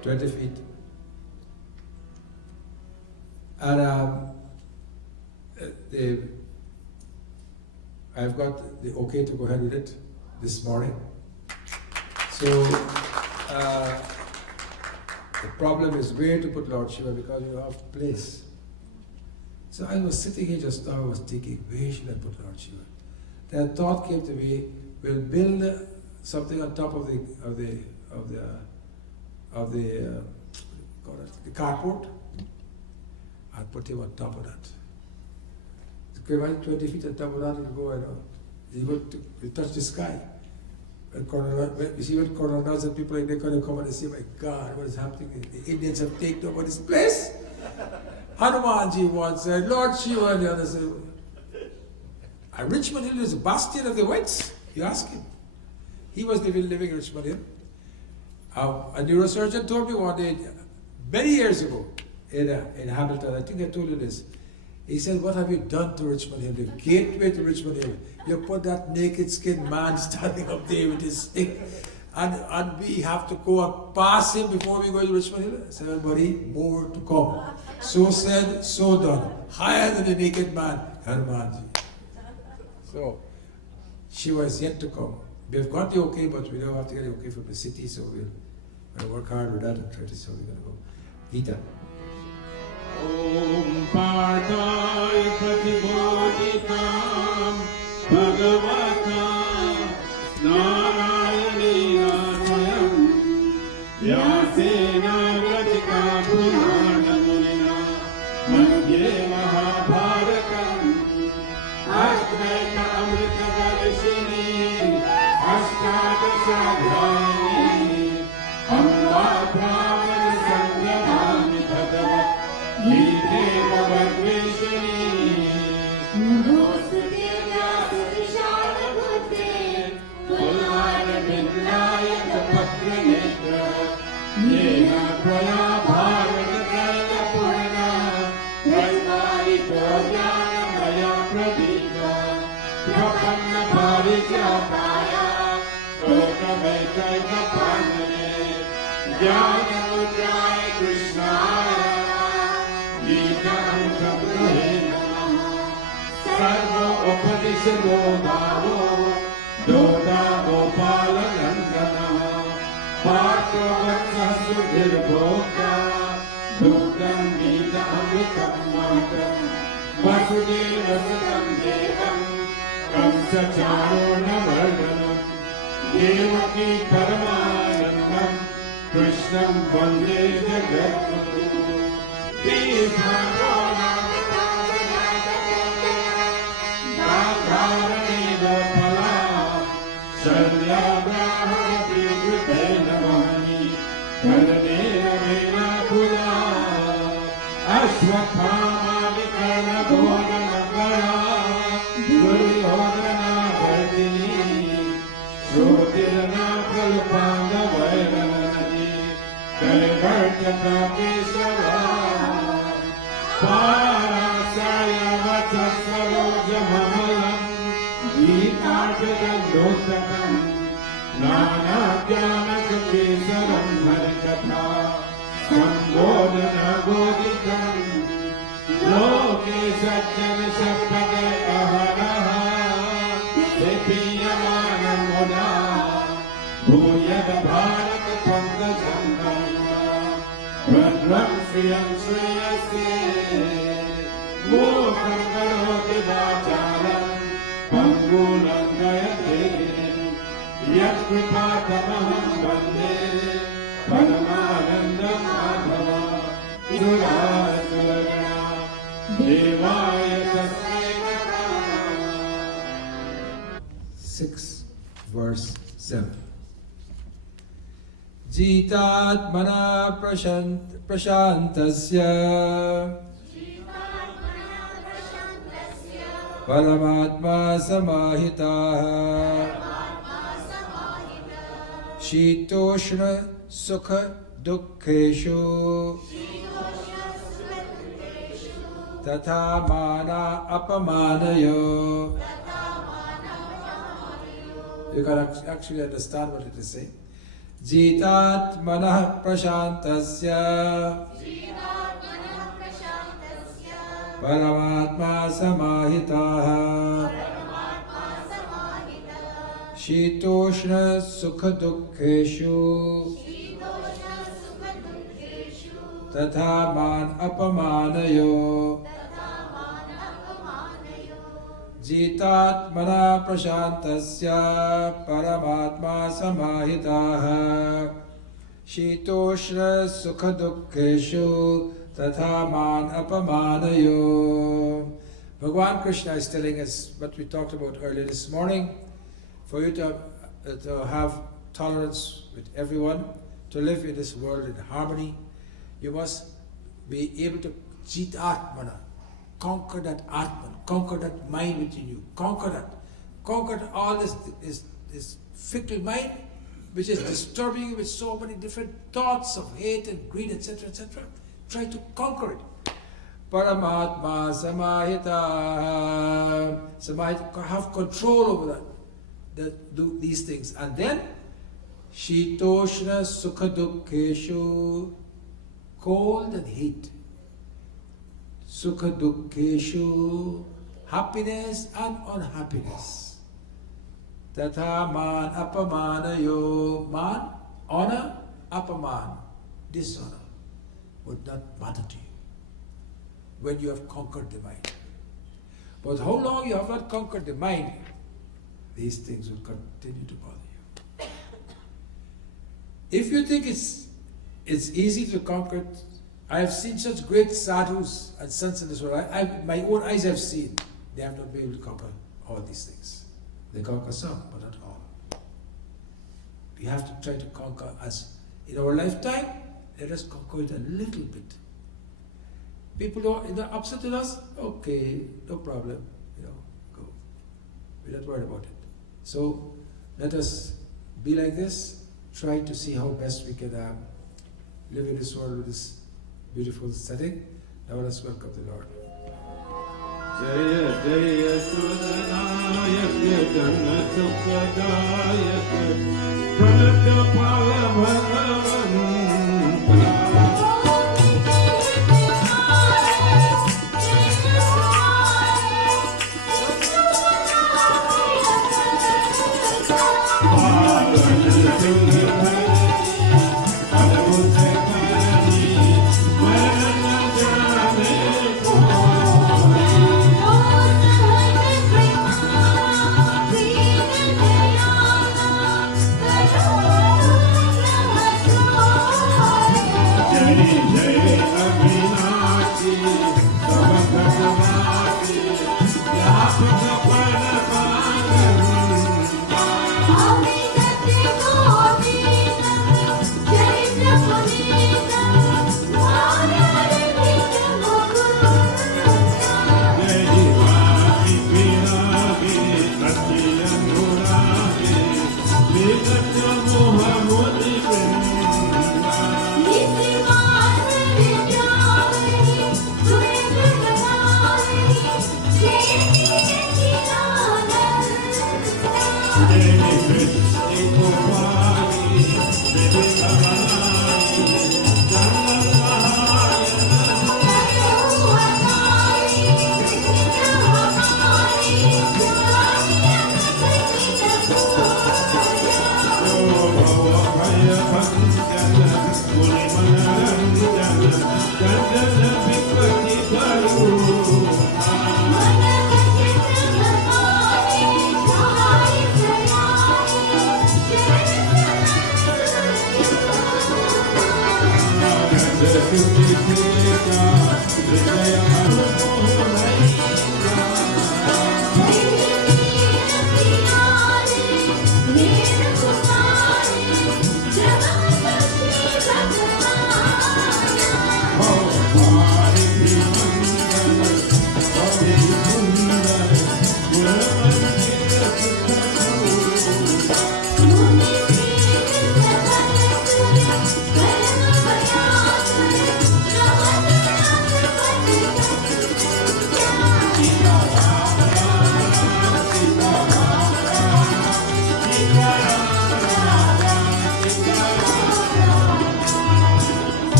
20 feet. And I've got the okay to go ahead with it this morning. So the problem is where to put Lord Shiva because you have place. So I was sitting here just now, I was thinking, where should I put Lord Shiva? Then a thought came to me, we'll build something on top of the cardboard, and put him on top of that. Okay, right, 20 feet on top of that, he'll go, he'll touch the sky. When coronas and people like they come and they say, my God, what is happening? The Indians have taken over this place. Hanumanji once said, Lord Shiva, and the other said, and Richmond Hill is a bastion of the whites. You ask him. He was living in Richmond Hill. A neurosurgeon told me one day, many years ago, in Hamilton, I think I told you this. He said, what have you done to Richmond Hill? The gateway to Richmond Hill. You put that naked skinned man standing up there with his stick, and we have to go and pass him before we go to Richmond Hill. I said, well, buddy, more to come. So said, so done. Higher than the naked man, Hanumanji. So, Shiva is yet to come. We've got the okay, but we don't have to get the okay from the city, so we'll work hard with that and try to see how we're going to go. Gita. Om Parthai Pratibodhitam Bhagavata Narayanina Swayam Vyasena Gratika Purana Munina Madhye Mahabharatam Advaita Amrita Varshini Ashtadashadrayani Amba Brahmana Sangyamami Bhagavat Gite Bhavadveshani Namaste Vyasa Vishana Buddhe Pulvara Vindaya Tapakra Netra Yena Praya Bharata Praya Purna Prajvari Prodhyana Maya Pradika Prapanna Parijataya Lokavekaika Panane Jnana Mudraya Krishnaya Gita Amritahe Namaha Sarva Upadishado Bhavo Doda Gopala Nandana Partha Vatsa Sudhirabhokta Dukam Gita Amritam Matam Vasudeva Sutam Devam Kamsa Charona Vardanam Devaki Paramanandam Krishnam Vande Jagatguru Bhishmarona Dakaraniva Pala Shalya Brahma Privrite Namani Karanena Vena Kula Ashwathama Vikarna Bhona Nagara Duryodhana Vardini Shrutirana Kalpanga Vairanani Kalivartaka Keshava Parasaya Vatasvaroja Mamalam Geetarpita Dotakam Nana Dhyana Kakesaram Harikatha Sambodhana Bodhikam Loke Sajjana Shapade Aharaha Depiyamanam Moda Bhuyada Bharata Pangajam Dhamma Radram Sriyam Shreyase Mukam Karoti Vacharam Pangulam Gayate Yat Kripatamaham Vande Paramananda Madhava Surasarana Devaya Tasmai Namah 6 verse 7. Jitatmana prashantasya Paramatma samahitaha Shitoshna sukha dukkheshu Tatha mana apamanayo. You can actually understand what it is saying. Jitat manah prashantasya Paramatma samahitaha Shitoshna sukha dukkheshu Tatha man apamanayo. Jitatmana prashantasya Paramatma samahitaha Shitoshna sukha dukkheshu tatha man apamanayo. Bhagavan Krishna is telling us what we talked about earlier this morning. For you to have tolerance with everyone, to live in this world in harmony, you must be able to jit atmana, conquer that atman, conquer that mind within you, conquer all this fickle mind which is disturbing you with so many different thoughts of hate and greed, etc., etc. Try to conquer it. Paramatma samahita, have control over do these things. And then Shitoshna sukha dukkheshu, cold and heat. Sukha dukkheshu, happiness and unhappiness. Tatha man apamanayo, man, honor, apaman, dishonor would not matter to you when you have conquered the mind. But how long you have not conquered the mind, these things will continue to bother you. If you think it's easy to conquer it, I have seen such great sadhus and sons in this world. My own eyes have seen. They have not been able to conquer all these things. They conquer some, but not all. We have to try to conquer as in our lifetime. Let us conquer it a little bit. People are upset with us. Okay, no problem. Go. We're not worried about it. So let us be like this. Try to see how best we can live in this world with this beautiful setting. Now let us welcome the Lord. Jaya Jaya Sudanayaka Janna Sukadayaka Pranata Palamanavan.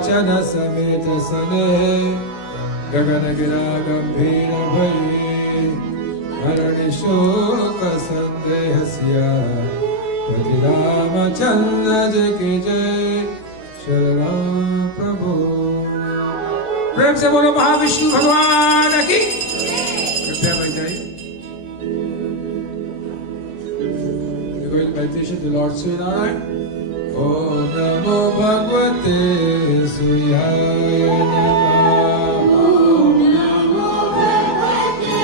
Vachana Sameta Sane Gagana Gira Gambhira Bhai Harani Shoka Sandehasya Pati Rama Chandra Jai Ki Jai Sharanam Prabhu प्रेम से बोलो महाविष्णु भगवान की कृपया बैठ जाइए meditation to Lord Srinarayan. Om Namo Bhagavate Surya Namah. Om Namo Bhagavate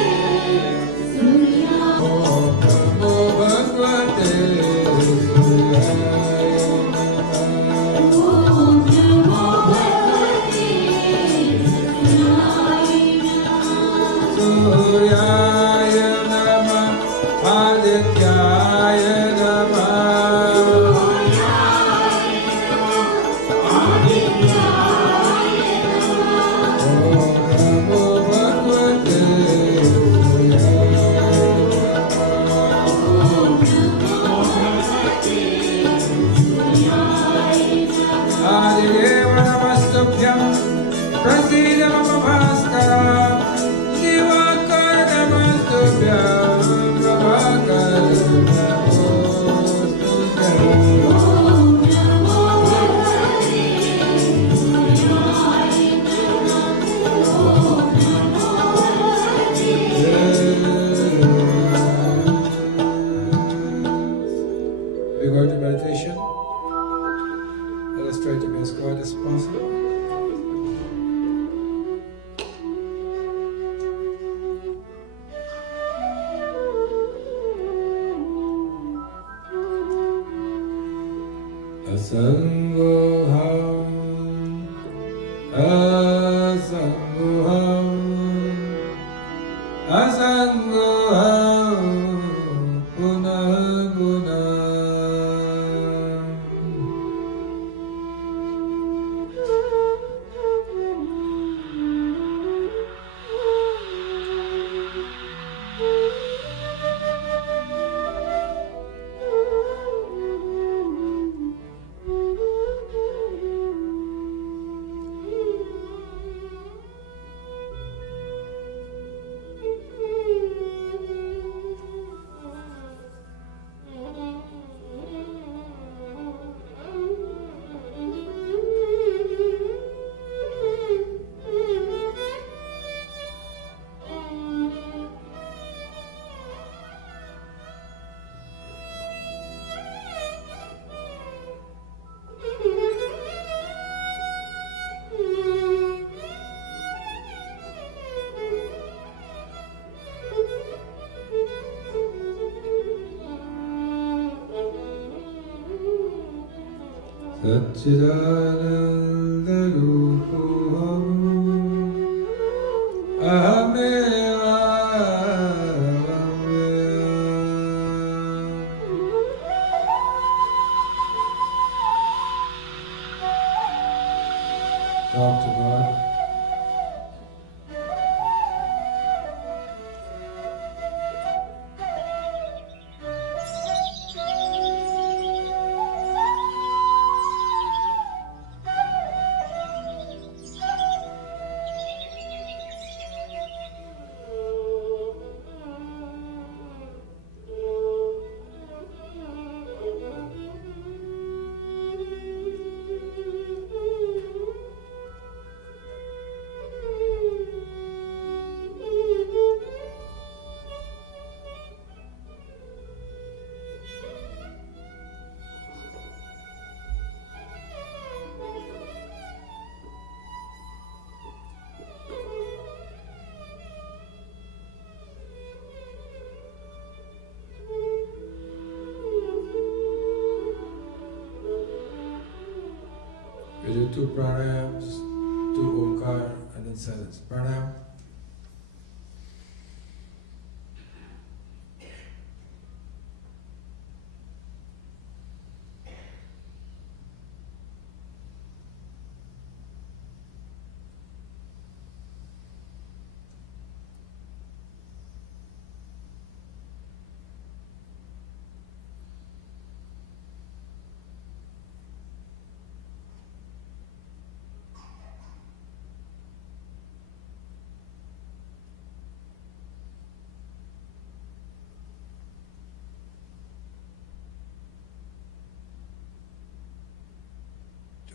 Surya. Om Namo Bhagavate Surya Namah. Om Namo Bhagavate Surya Namah. Adityaya We're going to meditation. Let us try to be as quiet as possible. Asangoham, asangoham, asangoham, punah punah. Satchidananda Rupam Ahameva Talk to God. We do 2 pranayams, 2 omkar, and then silence. Pranayam.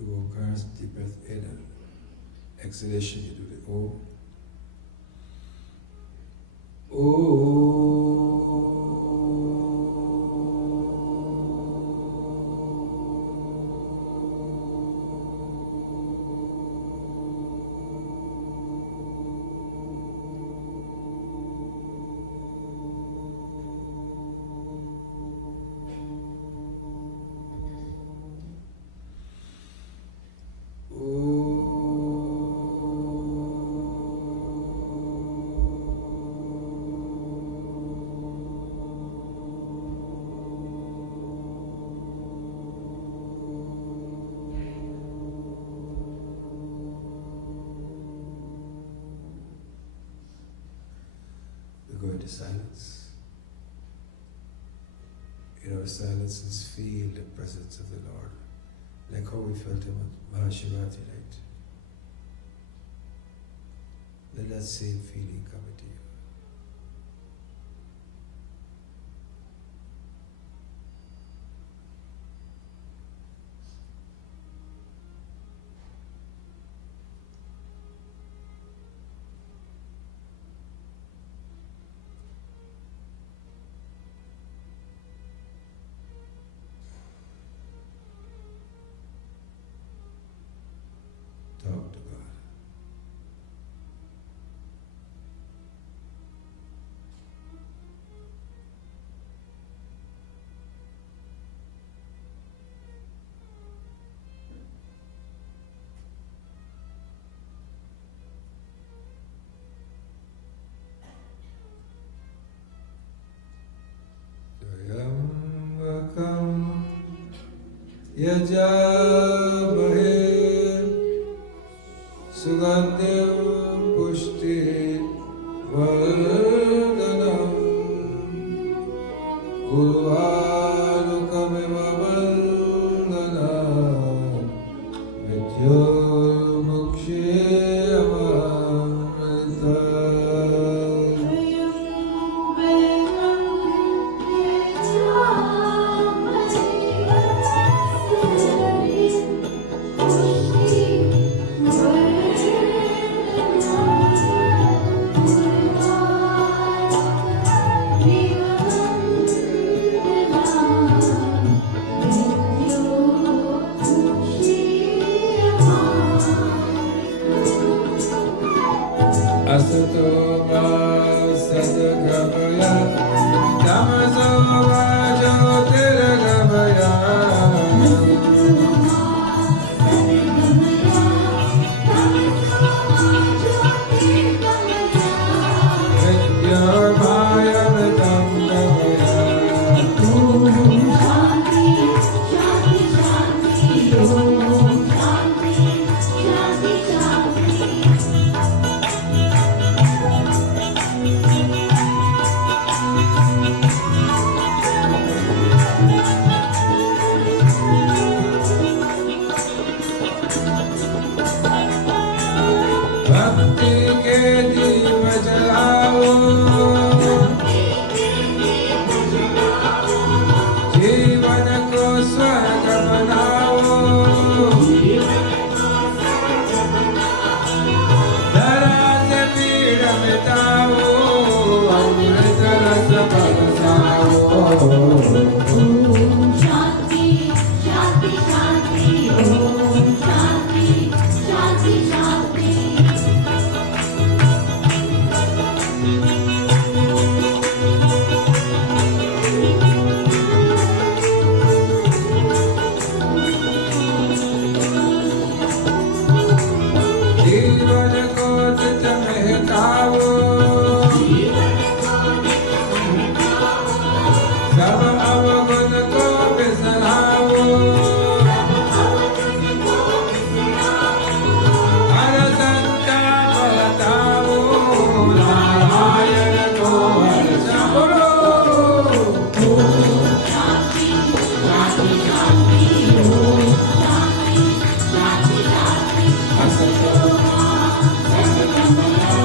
2 Omkars, deep breath in and exhalation, you do the Om. We go into silence. In our silences, feel the presence of the Lord, like how we felt him at Mahashivaratri night. Let that same feeling come into you. Talk to God. Yambakam Yajamahe Sugandhim Pushti Vardhanam Urvanukamiva Vandhanam Vidyurmukshiyamamrita. Asato ma sadgamaya tamaso ma jyotirgamaya Vidya-maya vitamgamaya. भक्ति के दीप जलाओ जीवन को स्वर्ग बनाओ धरा से पीड़ मिटाओ अमृत रस बरसाओ शांति शांति शांति ओम शांति शांति शांति जीवन को नित महकाओ सब अवगुण को बिसराओ हर संताप हटाओ नारायण को हर्षा बोलो शांति शांति शांति ओम शांति शांति शांति असतो सत्संगमया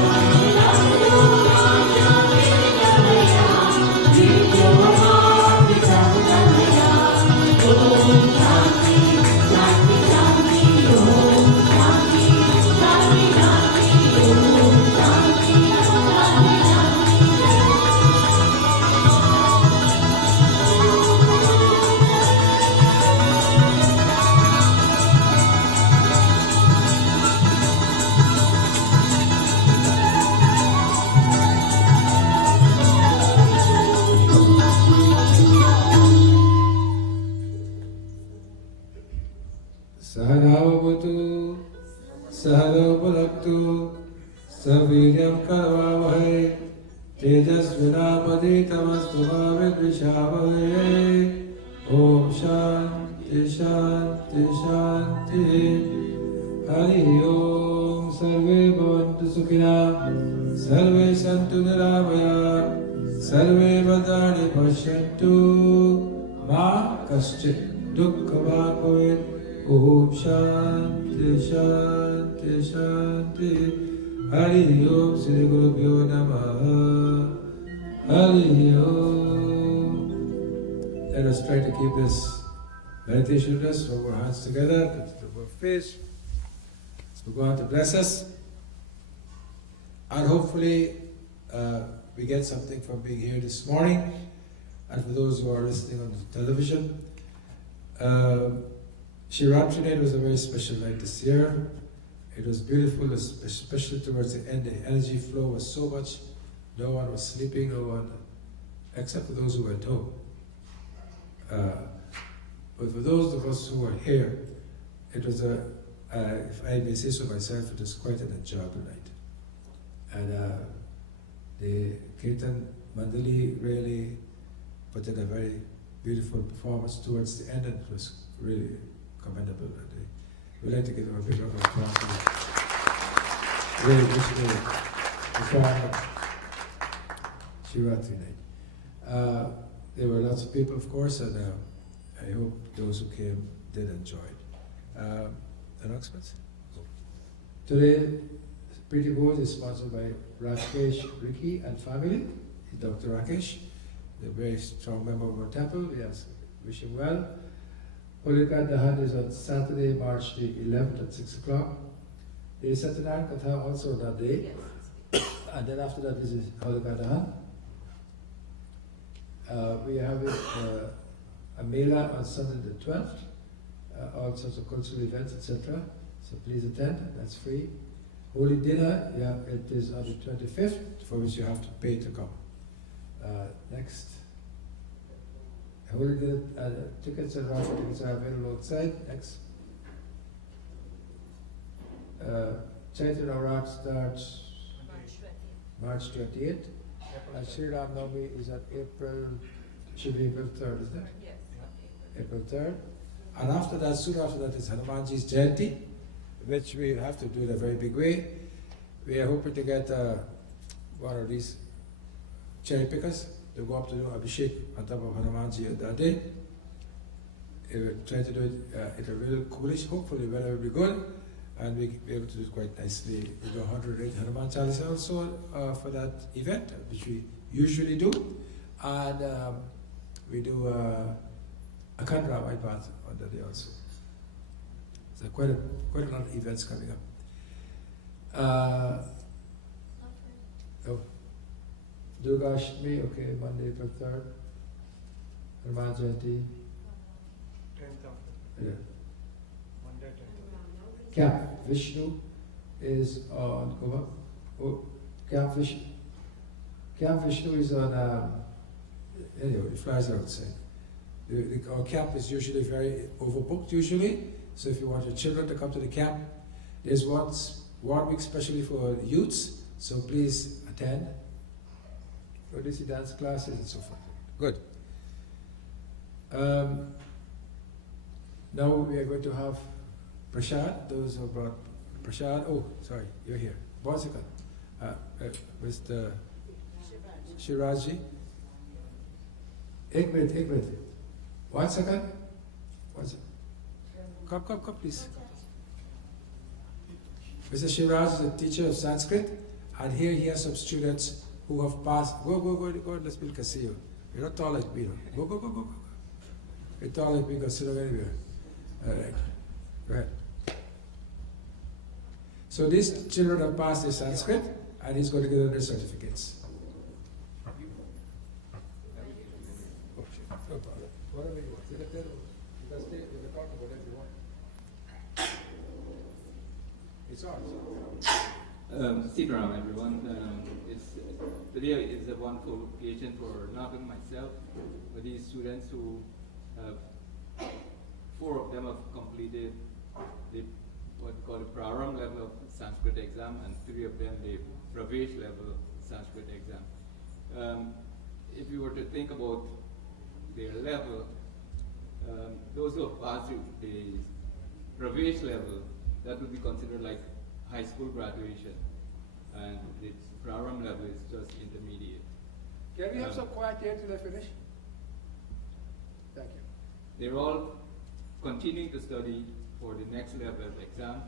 भवतु सवीर्यं करवावहै तेजस्विनापतितमस्तु मा विद्विषावहै ॐ शान्ति शान्ति शान्ति हरि ओम सर्वे भवन्तु सुखिनः सर्वे सन्तु निरामयाः सर्वे भद्राणि पश्यन्तु मा कश्चित् दुःखभाग् भवेत् ॐ शान्ति शान्ति शान्ति हरि ओम श्री गुरुभ्यो नमः हरि ओम. Let us try to keep this meditation with us, rub our hands together, touch the face. So God to bless us, and hopefully we get something from being here this morning. And for those who are listening on the television, Shiratri night was a very special night this year. It was beautiful, especially towards the end. The energy flow was so much. No one was sleeping, no one, except for those who went home. But for those of us who were here, it was if I may say so myself, it was quite an enjoyable night. And the Kirtan Mandali really put in a very beautiful performance towards the end, and it was really commendable. And we'd like to give them a big round of applause. Really wishing the performance Shivatri night. There were lots of people, of course, and I hope those who came did enjoy it. Announcements? Today, Pretty Board is sponsored by Rakesh, Ricky and family. He's Dr. Rakesh, a very strong member of our temple. We wish him well. Holika Dahan is on Saturday, March the 11th at 6 o'clock. There is Satyanarayana Katha also on that day. And then after that is Holika Dahan. We have a Mela on Sunday the 12th. All sorts of cultural events, etc. So please attend, that's free. Holy dinner, yeah, it is on the 25th, for which you have to pay to come. Next. Holy dinner, tickets and raffle tickets are available outside. Next. Chaitra Navrat starts March 28th. And Sri Ram Navami is on should be April 3rd, isn't it? Yes. April 3rd. And after that, soon after that is Hanumanji's Jayanti, which we have to do in a very big way. We are hoping to get one of these cherry pickers to go up to do Abhishek on top of Hanumanji on that day. We will try to do it in a real coolish, hopefully weather will be good, and we'll be able to do it quite nicely. We do 108 Hanuman Chalisa also for that event, which we usually do. And we do Akhand Ramayana Path on that day also. So quite a lot of events coming up. Durga Ashtami, okay, Monday, April 3rd. Hanuman Jayanti. 10th of Yeah. Monday, 10th. Camp Vishnu is on Goa. Oh, Camp Vishnu. Camp Vishnu is on. Anyway, the flyers are outside. Our camp is usually very overbooked. Usually, so if you want your children to come to the camp, there's one week specially for youths. So please attend. Go to see dance classes and so forth. Good. Now we are going to have prasad. Those who brought prasad. Oh, sorry, you're here. One second. Mr. Shiraji. Ek minute. 1 second. 1 second. Come, please. Mr. Shiraj is a teacher of Sanskrit, and here he has some students who have passed. Go, let's be see you. You're not tall like me. Go. You're tall like me, go sit down anywhere. Alright. Go ahead. So these children have passed their Sanskrit, and he's going to give them their certificates. No problem. Whatever you want. You can stay, you can talk about it if you want. It's on. Sitaram, everyone. Today is a wonderful occasion for not only myself, but these students who have, 4 of them have completed the what we call the Praram level of Sanskrit exam, and 3 of them the Pravesh level Sanskrit exam. If you were to think about their level, those who have passed the Pravesh level, that would be considered like high school graduation, and the Praram level is just intermediate. Can we have some quiet here till I finish? Thank you. They're all continuing to study for the next level of exam.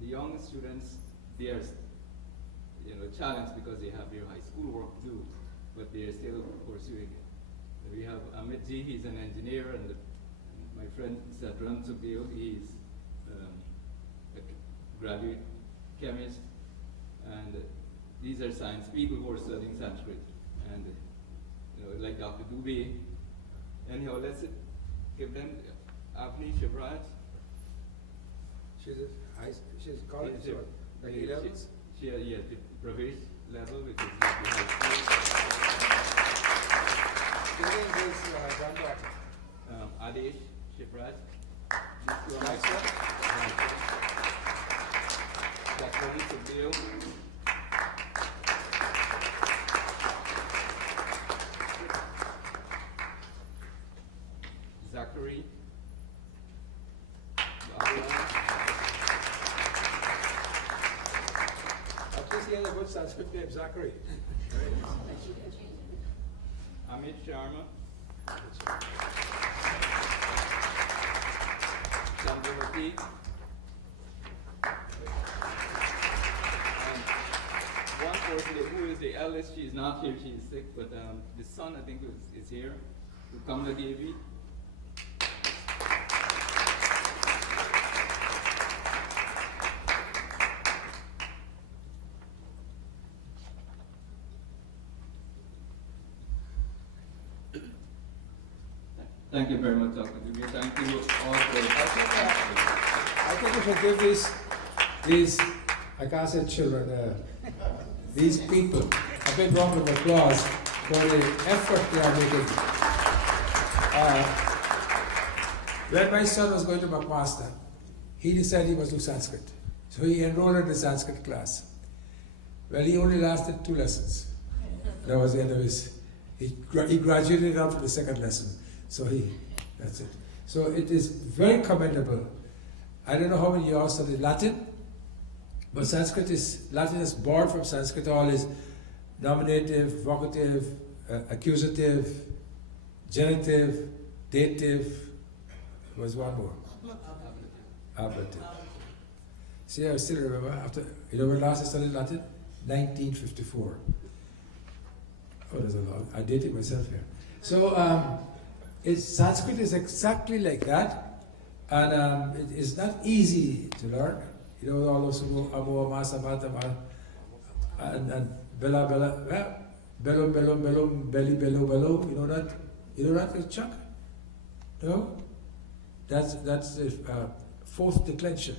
The young students, they are challenged because they have their high school work to do, but they are still pursuing it. We have Amit Ji, he's an engineer, and my friend Satran Sukhdev, he's a graduate chemist, and these are science people who are studying Sanskrit, and like Dr. Dubey. Anyhow, let's give them Avni Shivraj. She's college, like A-levels? She has the Pravesh level, which is like the high school. His name is granddaughter. Adesh Shivraj. Zachary Sukhdev. Zachary. At least he has a good Sanskrit name, Zachary. Amit Sharma. Chandravati. And one person who is the eldest, she is not here, she is sick, but the son, I think, is here. Kamala Devi. Thank you very much, Dr. Dubey. Thank you all for I think we should give these, I can't say children, these people a big round of applause for the effort they are making. When my son was going to McMaster, he decided he must do Sanskrit. So he enrolled in the Sanskrit class. Well, he only lasted 2 lessons. That was the end of his, he graduated after the 2nd lesson. So that's it. So it is very commendable. I don't know how many of you all studied Latin, but Latin is born from Sanskrit. All is nominative, vocative, accusative, genitive, dative. There was one more. Ablative. See, I still remember after, when last I studied Latin? 1954. Oh, there's a lot. I dated myself here. So, Sanskrit is exactly like that, and it is not easy to learn. All those amo, masa, mata, and bella, bellum, belly, bello. You know that? You know that, Chuck? No? That's the 4th declension.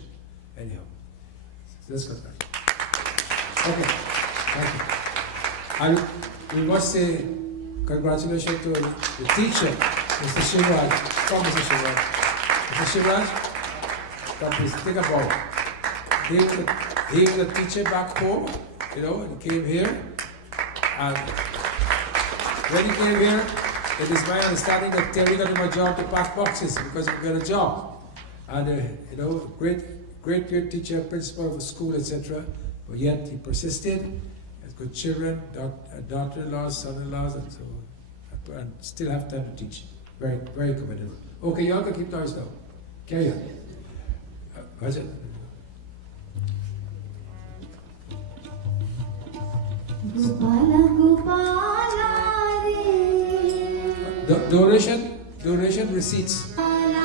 Anyhow, let's go back. Okay, thank you. And we must say congratulations to the teacher, Mr. Shivraj. Come, Mr. Shivraj. Mr. Shivraj, come please, think about it. He was a teacher back home, and he came here. And when he came here, it is my understanding that Terry got him a job to pack boxes because he got a job. And, great teacher, principal of a school, etc. But yet he persisted, has good children, daughter-in-laws, son-in-laws, and so and still have time to teach. Very, very commendable. Okay, y'all can keep noise now. Carry on. What's it? Gopala Gopala re. Donation receipts. Gopala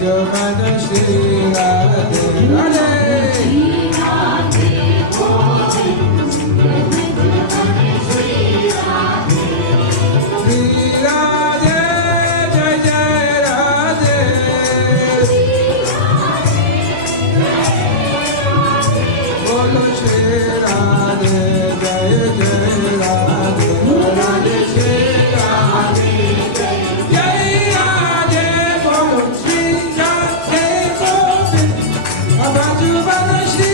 Bhajan Shri Radhe Radhe. Bhajan Shri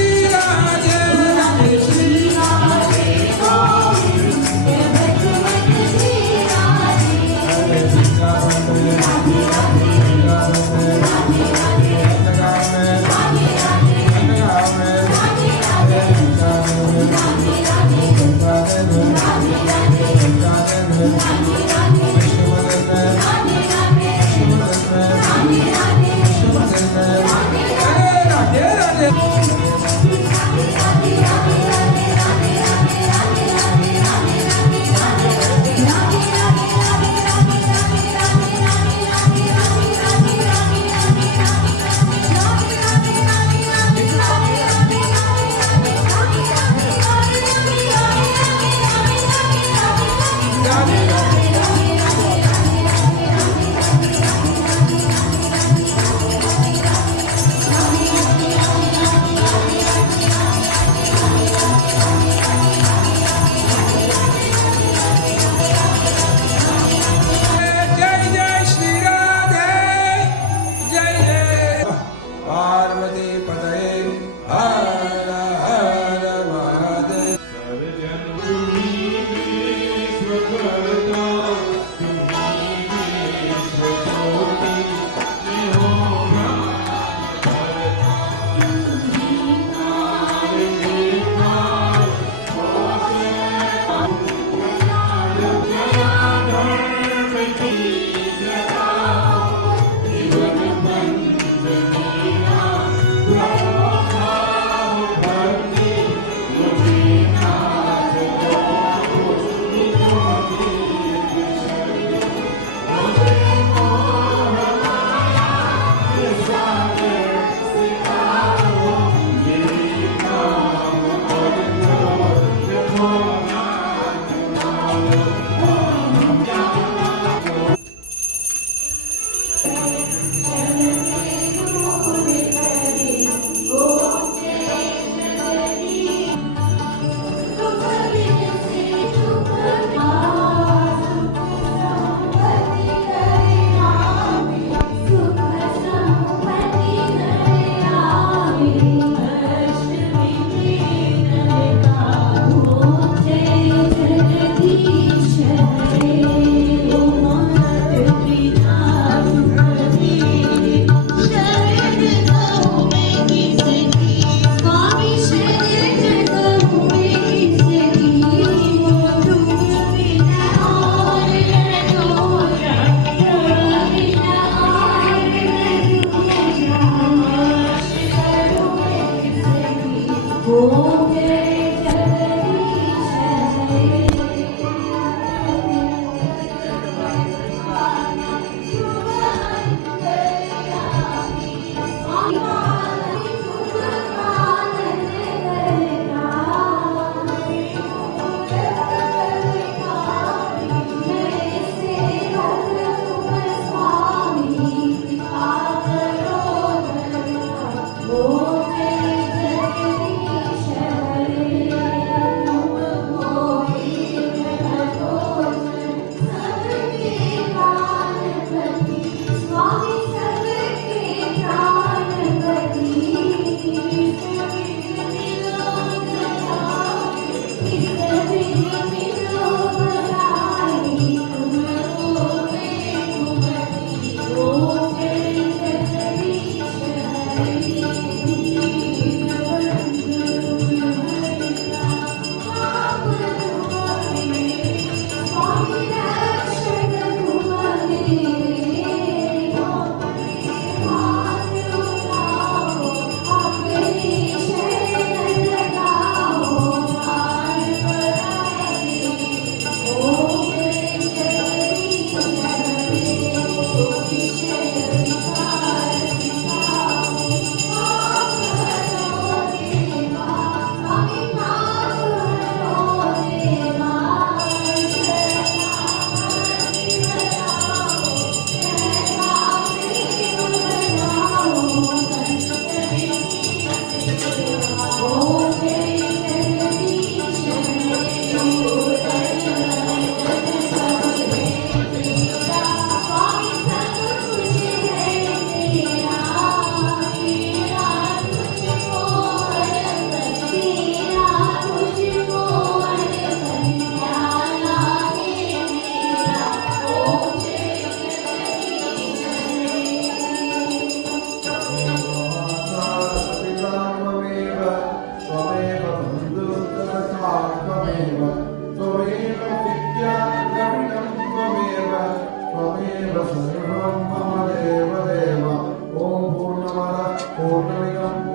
Om